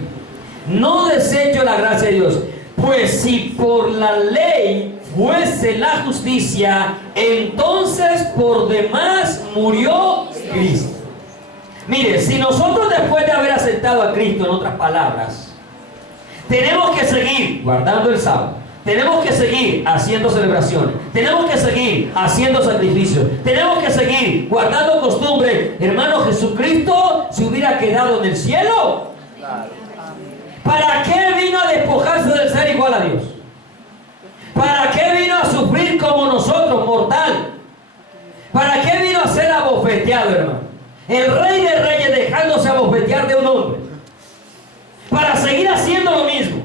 No desecho la gracia de Dios, pues si por la ley fuese la justicia, entonces por demás murió Cristo. Mire, si nosotros después de haber aceptado a Cristo, en otras palabras, tenemos que seguir guardando el sábado, tenemos que seguir haciendo celebraciones, tenemos que seguir haciendo sacrificios, tenemos que seguir guardando costumbres, hermano, Jesucristo se hubiera quedado en el cielo. ¿Para qué vino a despojarse del ser igual a Dios? ¿Para qué vino a sufrir como nosotros, mortal? ¿Para qué vino a ser abofeteado, hermano? El Rey de Reyes dejándose abofetear de un hombre para seguir haciendo lo mismo.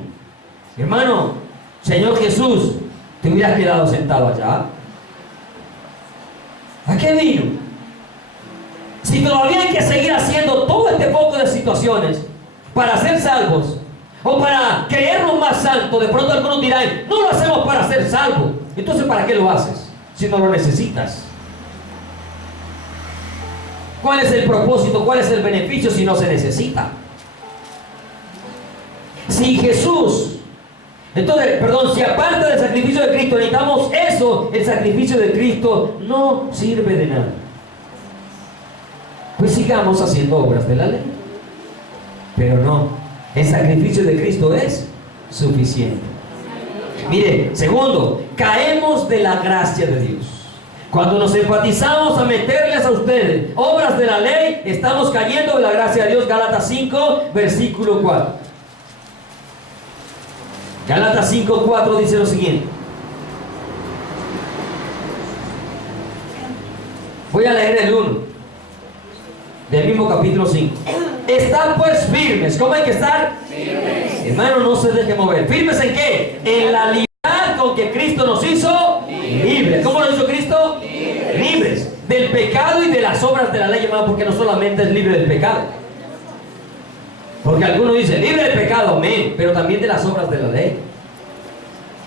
Hermano, Señor Jesús, te hubieras quedado sentado allá. ¿A qué vino? Si todavía hay que seguir haciendo todo este poco de situaciones para ser salvos o para creernos más santos, de pronto algunos dirán, no lo hacemos para ser salvos. Entonces, ¿para qué lo haces si no lo necesitas? ¿Cuál es el propósito? ¿Cuál es el beneficio si no se necesita? Si Jesús, entonces, perdón, si aparte del sacrificio de Cristo necesitamos eso, el sacrificio de Cristo no sirve de nada. Pues sigamos haciendo obras de la ley. Pero no, el sacrificio de Cristo es suficiente. Mire, segundo, caemos de la gracia de Dios. Cuando nos enfatizamos a meterles a ustedes obras de la ley, estamos cayendo de la gracia de Dios. Gálatas 5, versículo 4. Gálatas 5, 4 dice lo siguiente. Voy a leer el 1 del mismo capítulo 5. Están pues firmes. ¿Cómo hay que estar? Firmes. Hermano, no se deje mover. ¿Firmes en qué? En la libertad con que Cristo nos hizo libres. ¿Cómo nos hizo Cristo? Libres del pecado y de las obras de la ley, hermano, porque no solamente es libre del pecado. Porque algunos dicen, libre del pecado, amén, pero también de las obras de la ley.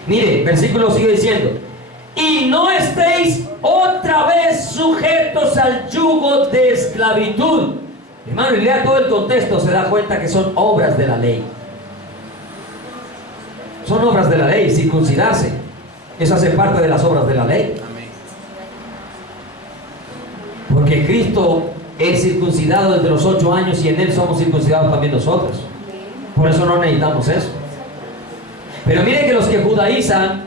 Mire, versículo sigue diciendo, y no estéis otra vez sujetos al yugo de esclavitud. Hermano, y lea todo el contexto, se da cuenta que son obras de la ley. Son obras de la ley, circuncidarse. Eso hace parte de las obras de la ley. Porque Cristo es circuncidado desde los 8 años y en Él somos circuncidados también nosotros. Por eso no necesitamos eso. Pero miren que los que judaizan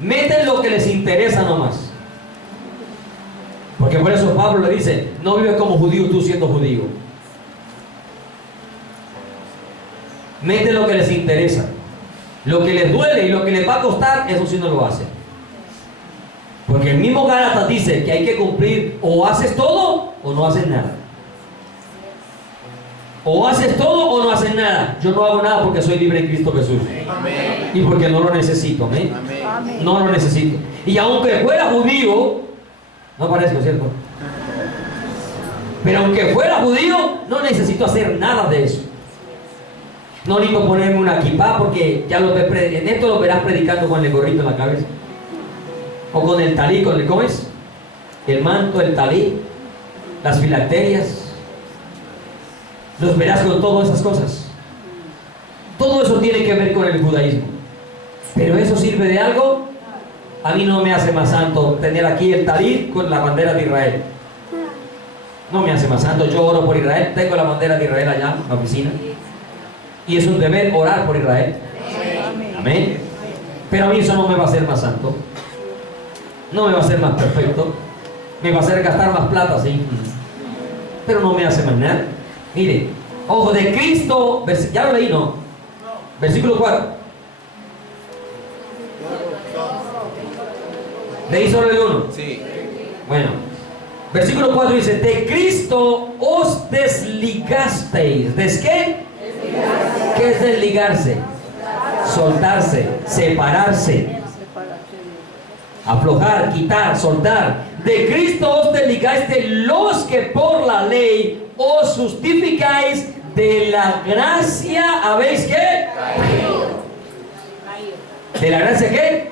meten lo que les interesa nomás. Porque por eso Pablo le dice, no vives como judío tú siendo judío. Meten lo que les interesa. Lo que les duele y lo que les va a costar, eso sí no lo hacen. Porque el mismo Gálatas dice que hay que cumplir, o haces todo o no haces nada. O haces todo o no haces nada. Yo no hago nada porque soy libre en Cristo Jesús. Amén. Y porque no lo necesito. Amén. Amén. No lo necesito. Y aunque fuera judío, no parezco, ¿cierto? Pero aunque fuera judío, no necesito hacer nada de eso. No necesito ponerme una kipá porque ya en esto lo verás predicando con el gorrito en la cabeza. O con el talí, con el, ¿cómo es? El manto, el talí, las filacterias. Los verás con todas esas cosas. Todo eso tiene que ver con el judaísmo. Pero ¿eso sirve de algo? A mí no me hace más santo tener aquí el talí con la bandera de Israel. No me hace más santo. Yo oro por Israel, tengo la bandera de Israel allá en la oficina. Y es un deber orar por Israel. Amén. Pero a mí eso no me va a hacer más santo. No me va a hacer más perfecto. Me va a hacer gastar más plata, sí. Pero no me hace más nada. Mire, ojo, de Cristo, ya lo leí, ¿no? Versículo 4. ¿Leí solo el 1? Sí. Bueno, versículo 4 dice, de Cristo os desligasteis. ¿Des qué? ¿Qué es desligarse? Soltarse, separarse. Aflojar, quitar, soltar. De Cristo os desligaste los que por la ley os justificáis, de la gracia habéis ¿qué? ¿De la gracia qué?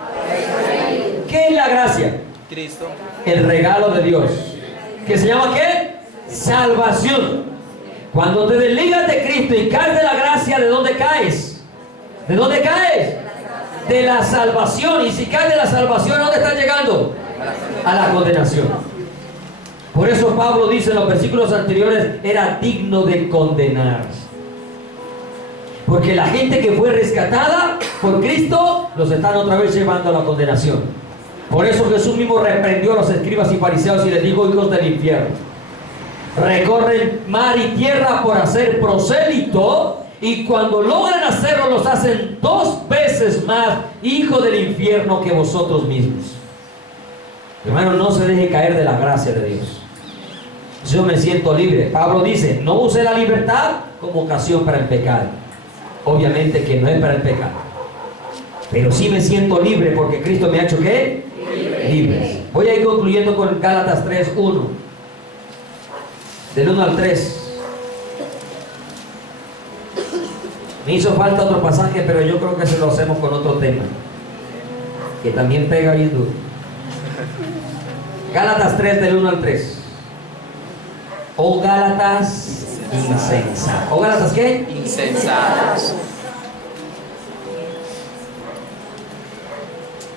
¿Qué es la gracia? Cristo. El regalo de Dios. ¿Que se llama qué? Salvación. Cuando te desligas de Cristo y caes de la gracia, ¿de dónde caes? ¿De dónde caes? De la salvación. Y si caes de la salvación, ¿a dónde estás llegando? A la condenación. Por eso Pablo dice en los versículos anteriores, era digno de condenar. Porque la gente que fue rescatada por Cristo, los están otra vez llevando a la condenación. Por eso Jesús mismo reprendió a los escribas y fariseos y les dijo: hijos del infierno, recorren mar y tierra por hacer prosélito, y cuando logran hacerlo los hacen 2 veces más hijo del infierno que vosotros mismos. Hermano, no se deje caer de la gracia de Dios. Yo me siento libre. Pablo dice: no use la libertad como ocasión para el pecado. Obviamente que no es para el pecado, pero sí me siento libre porque Cristo me ha hecho ¿qué? Libre. Voy a ir concluyendo con Gálatas 3:1, del 1 al 3. Me hizo falta otro pasaje, pero yo creo que se lo hacemos con otro tema que también pega bien duro. Gálatas 3, del 1 al 3. Oh Gálatas insensatos. ¿Oh Gálatas qué? Insensatos.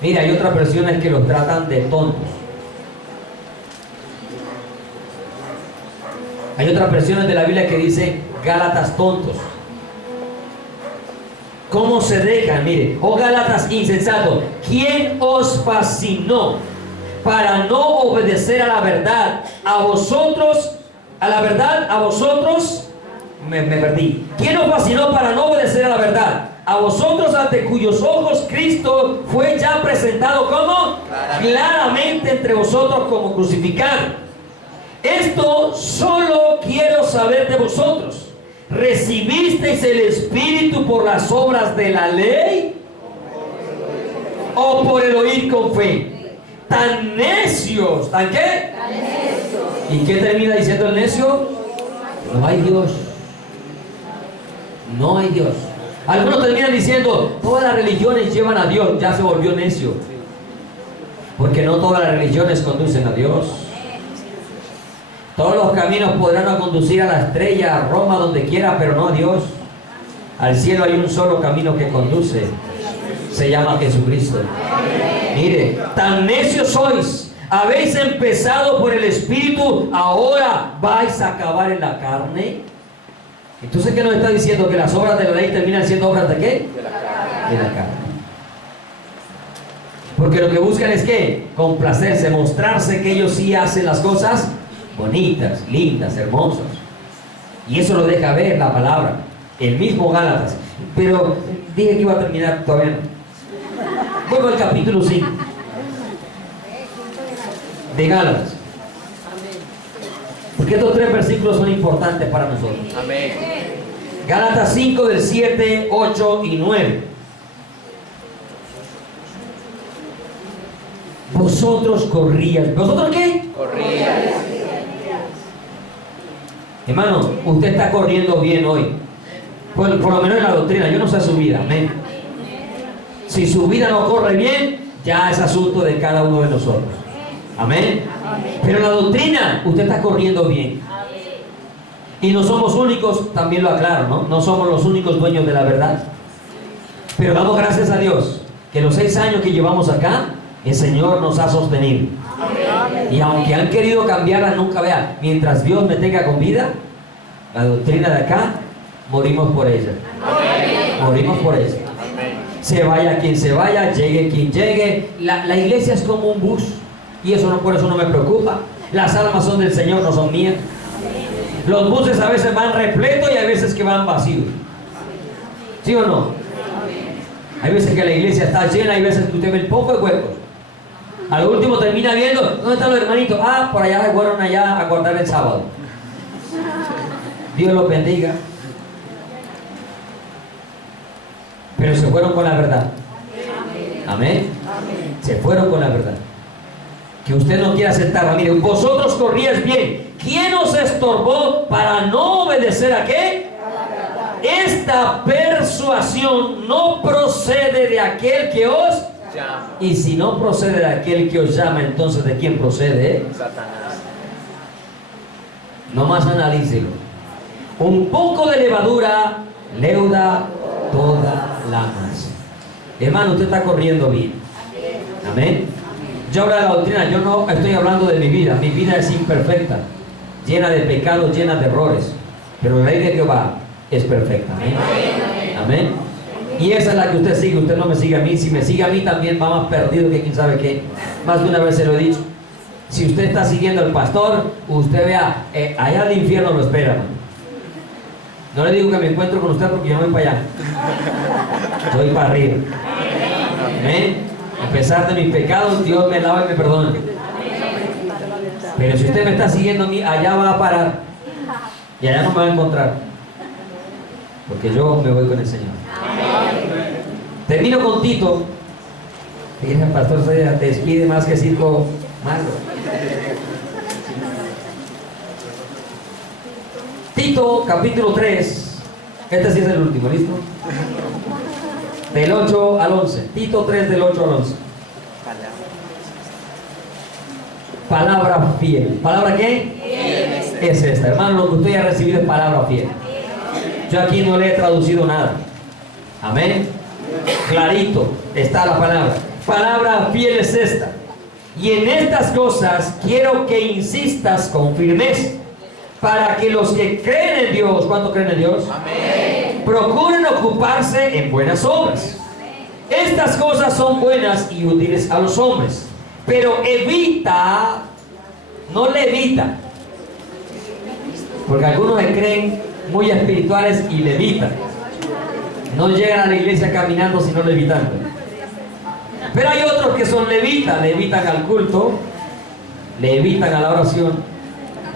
Mira, hay otras versiones que los tratan de tontos. Hay otras versiones de la Biblia que dice Gálatas tontos. ¿Cómo se dejan? Mire, oh Gálatas insensatos, ¿quién os fascinó para no obedecer a la verdad? A vosotros, a la verdad, a vosotros, me perdí. ¿Quién os fascinó para no obedecer a la verdad? A vosotros, ante cuyos ojos Cristo fue ya presentado como claramente entre vosotros como crucificado. Esto solo quiero saber de vosotros: ¿recibisteis el Espíritu por las obras de la ley o por el oír con fe? Tan necios, ¿tan qué? Tan necios. ¿Y qué termina diciendo el necio? No hay Dios. No hay Dios. Algunos terminan diciendo: todas las religiones llevan a Dios. Ya se volvió necio, porque no todas las religiones conducen a Dios. Todos los caminos podrán conducir a la estrella, a Roma, donde quiera, pero no a Dios. Al cielo hay un solo camino que conduce, se llama Jesucristo. Mire, tan necios sois, habéis empezado por el Espíritu, ahora vais a acabar en la carne. Entonces, ¿qué nos está diciendo? Que las obras de la ley terminan siendo obras de ¿qué? De la carne. De la carne. Porque lo que buscan es ¿qué? Complacerse, mostrarse que ellos sí hacen las cosas bonitas, lindas, hermosas. Y eso lo deja ver la palabra, el mismo Gálatas. Pero dije que iba a terminar, todavía no. Vuelvo al capítulo 5 de Gálatas, porque estos 3 versículos son importantes para nosotros. Amén. Gálatas 5, del 7, 8 y 9. Vosotros corríais. ¿Vosotros qué? Corríais. Hermano, usted está corriendo bien hoy. Por lo menos en la doctrina. Yo no sé su vida. Amén. Si su vida no corre bien, ya es asunto de cada uno de nosotros. Amén. Pero en la doctrina, usted está corriendo bien. Y no somos únicos, también lo aclaro, ¿no? No somos los únicos dueños de la verdad. Pero damos gracias a Dios que los 6 años que llevamos acá, el Señor nos ha sostenido. Y aunque han querido cambiarla, nunca vea, mientras Dios me tenga con vida, la doctrina de acá, morimos por ella. Morimos por ella. Se vaya quien se vaya, llegue quien llegue. La iglesia es como un bus, y eso no, por eso no me preocupa. Las almas son del Señor, no son mías. Los buses a veces van repletos y hay veces que van vacíos. ¿Sí o no? Hay veces que la iglesia está llena, hay veces que usted ve poco de huecos. A lo último termina viendo, ¿dónde están los hermanitos? Ah, por allá se fueron allá a guardar el sábado. Dios los bendiga. Pero se fueron con la verdad. Amén. Se fueron con la verdad. Que usted no quiera aceptarla. Mire, vosotros corríais bien. ¿Quién os estorbó para no obedecer a qué? Esta persuasión no procede de aquel que os llama. Y si no procede de aquel que os llama, entonces ¿de quién procede? Satanás. No más analícelo. Un poco de levadura leuda toda la masa. Hermano, usted está corriendo bien. Amén. Yo hablo de la doctrina, yo no estoy hablando de mi vida. Mi vida es imperfecta, llena de pecados, llena de errores. Pero la ley de Jehová es perfecta. Amén. Amén. Y esa es la que usted sigue. Usted no me sigue a mí. Si me sigue a mí también va más perdido que quién sabe qué. Más de una vez se lo he dicho. Si usted está siguiendo al pastor, usted vea, allá al infierno lo espera, hermano. No le digo que me encuentro con usted porque yo no voy para allá. Voy para arriba. Amén. A pesar de mis pecados, Dios me lava y me perdona. Pero si usted me está siguiendo a mí, allá va a parar. Y allá no me va a encontrar. Porque yo me voy con el Señor. Termino con Tito. Fíjense, el pastor se despide más que circo malo. Tito, capítulo 3. Este sí es el último, ¿listo? Del 8 al 11. Tito 3, del 8 al 11. Palabra fiel. ¿Palabra qué? Es esta. Hermano, lo que usted ha recibido es palabra fiel. Yo aquí no le he traducido nada. Amén. Clarito está la palabra. Palabra fiel es esta. Y en estas cosas quiero que insistas con firmeza, para que los que creen en Dios, ¿cuánto creen en Dios? Amén. Procuren ocuparse en buenas obras. Estas cosas son buenas y útiles a los hombres, pero evita, no levita, porque algunos se creen muy espirituales y levitan. No llegan a la iglesia caminando sino levitando. Pero hay otros que son levitas, levitan al culto, levitan a la oración,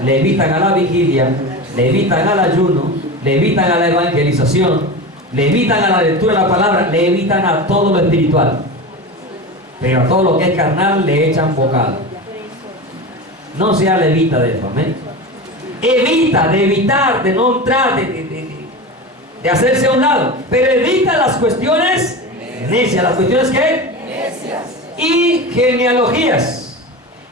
levitan a la vigilia, levitan al ayuno, levitan a la evangelización, levitan a la lectura de la palabra, levitan a todo lo espiritual. Pero a todo lo que es carnal le echan bocado. No sea levita de eso, amén. Evita, de evitar, de no entrar, de hacerse a un lado. Pero evita las cuestiones necias. ¿Las cuestiones qué? Necias. Y genealogías.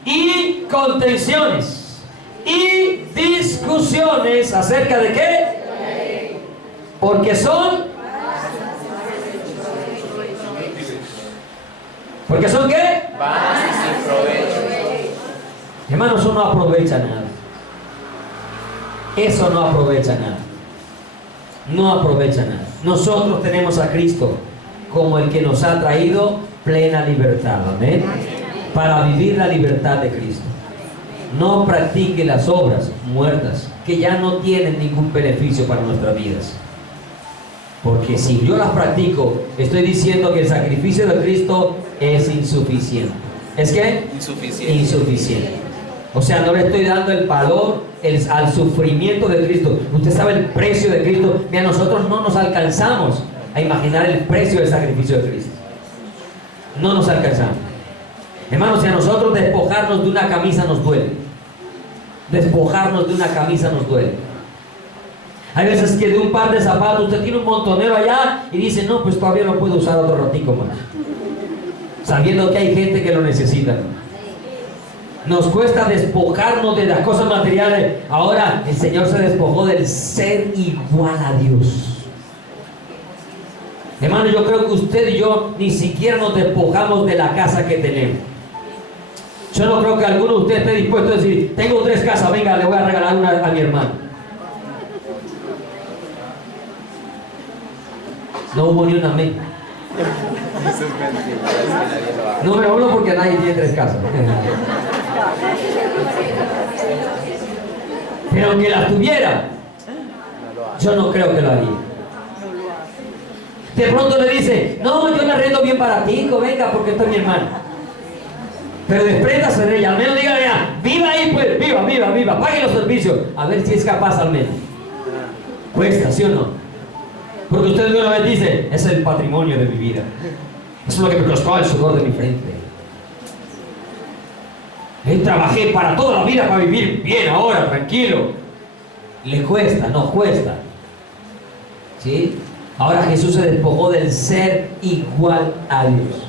Y contenciones. Y discusiones acerca de qué. Porque son. ¿Porque son qué? Vanas y sin provecho. Hermano, eso no aprovecha nada. Eso no aprovecha nada. No aprovecha nada. Nosotros tenemos a Cristo como el que nos ha traído plena libertad. Amén. Para vivir la libertad de Cristo. No practique las obras muertas que ya no tienen ningún beneficio para nuestras vidas. Porque si yo las practico, estoy diciendo que el sacrificio de Cristo es insuficiente. ¿Es qué? Insuficiente. Insuficiente. O sea, no le estoy dando el valor al sufrimiento de Cristo. Usted sabe el precio de Cristo. Mira, nosotros no nos alcanzamos a imaginar el precio del sacrificio de Cristo. No nos alcanzamos. Hermanos, si a nosotros despojarnos de una camisa nos duele. Despojarnos de una camisa nos duele. Hay veces que de un par de zapatos usted tiene un montonero allá y dice, no, pues todavía lo puedo usar otro ratico más. Sabiendo que hay gente que lo necesita. Nos cuesta despojarnos de las cosas materiales. Ahora el Señor se despojó del ser igual a Dios. Hermano, yo creo que usted y yo ni siquiera nos despojamos de la casa que tenemos. Yo no creo que alguno de ustedes esté dispuesto a decir, tengo 3 casas, venga, le voy a regalar una a mi hermano. No hubo ni un amén. Eso es mentira, es que nadie lo hace. Número 1, porque nadie tiene 3 casas. Pero aunque las tuviera, yo no creo que lo haría. De pronto le dice, no, yo la arrendo bien baratico, venga, porque esto es mi hermano. Pero despréndase de ella, al menos dígale ya, viva ahí pues, viva, pague los servicios, a ver si es capaz al menos. Cuesta, ¿sí o no? Porque usted de una vez dice, es el patrimonio de mi vida. Eso es lo que me costó el sudor de mi frente. Trabajé para toda la vida para vivir bien ahora, tranquilo. Le cuesta, no cuesta. ¿Sí? Ahora Jesús se despojó del ser igual a Dios.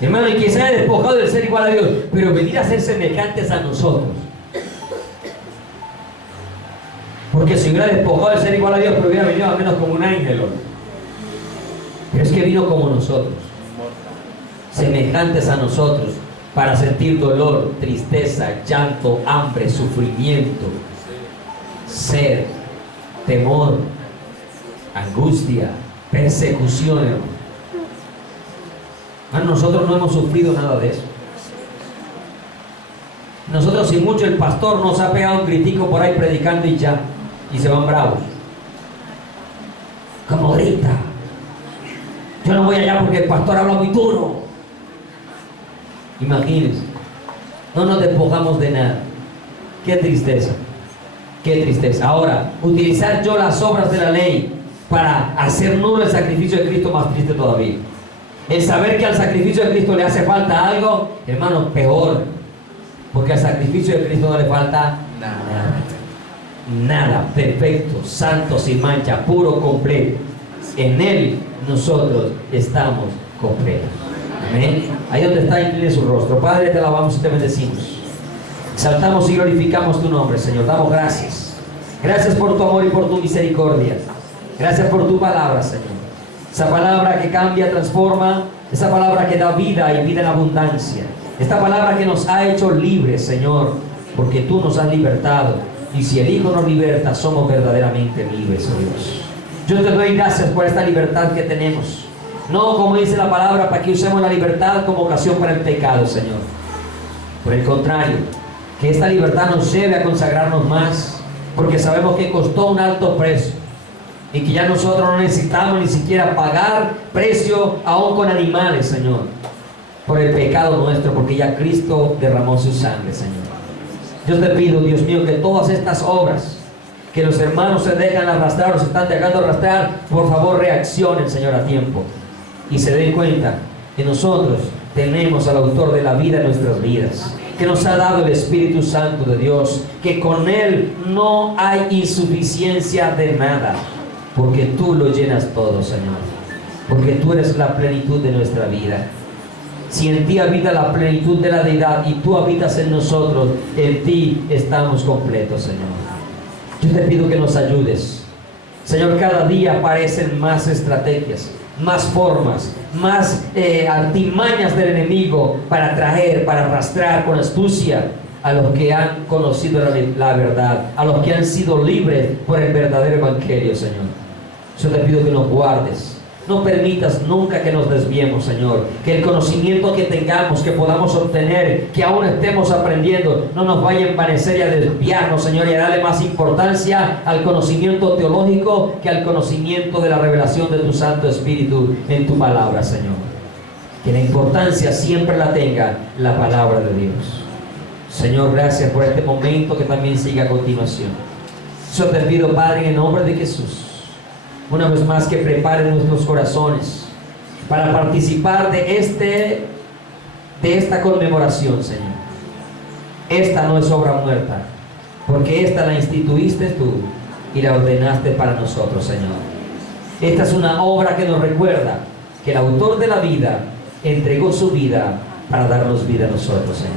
Hermano, y que se haya despojado del ser igual a Dios, pero venir a ser semejantes a nosotros. ¿Por Porque si hubiera despojado de ser igual a Dios, pero hubiera venido al menos como un ángel. Pero es que vino como nosotros, semejantes a nosotros, para sentir dolor, tristeza, llanto, hambre, sufrimiento, sed, temor, angustia, persecución, hermano. Nosotros no hemos sufrido nada de eso. Nosotros, si mucho, el pastor nos ha pegado un gritico por ahí predicando y ya, y se van bravos. Como grita. Yo no voy allá porque el pastor habla muy duro. Imagínense, no nos despojamos de nada. Qué tristeza, qué tristeza. Ahora, utilizar yo las obras de la ley para hacer nulo el sacrificio de Cristo, más triste todavía. El saber que al sacrificio de Cristo le hace falta algo, hermano, peor. Porque al sacrificio de Cristo no le falta nada. Nada, perfecto, santo, sin mancha, puro, completo. En Él nosotros estamos completos. Amén. Ahí donde está, incline su rostro. Padre, te alabamos y te bendecimos. Exaltamos y glorificamos tu nombre, Señor. Damos gracias. Gracias por tu amor y por tu misericordia. Gracias por tu palabra, Señor. Esa palabra que cambia, transforma. Esa palabra que da vida y vida en abundancia. Esta palabra que nos ha hecho libres, Señor, porque tú nos has libertado. Y si el Hijo nos liberta, somos verdaderamente libres, oh Dios. Yo te doy gracias por esta libertad que tenemos. No, como dice la palabra, para que usemos la libertad como ocasión para el pecado, Señor. Por el contrario, que esta libertad nos lleve a consagrarnos más, porque sabemos que costó un alto precio y que ya nosotros no necesitamos ni siquiera pagar precio aún con animales, Señor, por el pecado nuestro, porque ya Cristo derramó su sangre, Señor. Yo te pido, Dios mío, que todas estas obras que los hermanos se dejan arrastrar o se están dejando arrastrar, por favor reaccionen, Señor, a tiempo y se den cuenta que nosotros tenemos al autor de la vida en nuestras vidas, que nos ha dado el Espíritu Santo de Dios, que con Él no hay insuficiencia de nada, porque tú lo llenas todo, Señor, porque tú eres la plenitud de nuestra vida. Si en ti habita la plenitud de la deidad y tú habitas en nosotros, en ti estamos completos, Señor. Yo te pido que nos ayudes, Señor. Cada día aparecen más estrategias, más formas, más artimañas del enemigo para traer, para arrastrar con astucia a los que han conocido la verdad, a los que han sido libres por el verdadero evangelio, Señor. Yo te pido que nos guardes. No permitas nunca que nos desviemos, Señor. Que el conocimiento que tengamos, que podamos obtener, que aún estemos aprendiendo, no nos vaya a envanecer y a desviarnos, Señor, y a darle más importancia al conocimiento teológico que al conocimiento de la revelación de tu Santo Espíritu en tu palabra, Señor. Que la importancia siempre la tenga la palabra de Dios. Señor, gracias por este momento que también sigue a continuación. Yo te pido, Padre, en el nombre de Jesús, una vez más, que preparen nuestros corazones para participar de esta conmemoración, Señor. Esta no es obra muerta, porque esta la instituiste tú y la ordenaste para nosotros, Señor. Esta es una obra que nos recuerda que el autor de la vida entregó su vida para darnos vida a nosotros, Señor,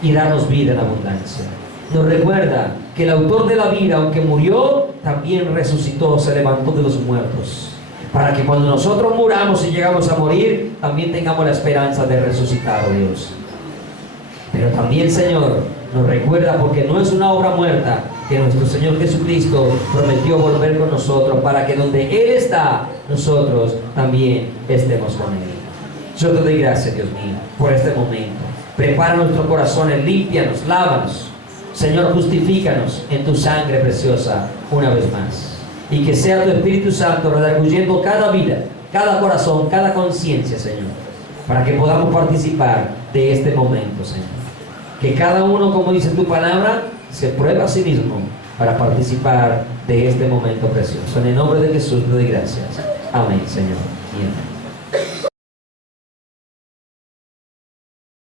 y darnos vida en abundancia. Nos recuerda que el autor de la vida, aunque murió, también resucitó, se levantó de los muertos, para que cuando nosotros muramos y llegamos a morir, también tengamos la esperanza de resucitar, oh Dios. Pero también, Señor, nos recuerda, porque no es una obra muerta, que nuestro Señor Jesucristo prometió volver con nosotros, para que donde Él está, nosotros también estemos con Él. Yo te doy gracias, Dios mío, por este momento. Prepara nuestros corazones, límpianos, lávanos. Señor, justifícanos en tu sangre preciosa una vez más. Y que sea tu Espíritu Santo redarguyendo cada vida, cada corazón, cada conciencia, Señor, para que podamos participar de este momento, Señor. Que cada uno, como dice tu palabra, se prueba a sí mismo para participar de este momento precioso. En el nombre de Jesús te doy gracias. Amén, Señor. Y amén.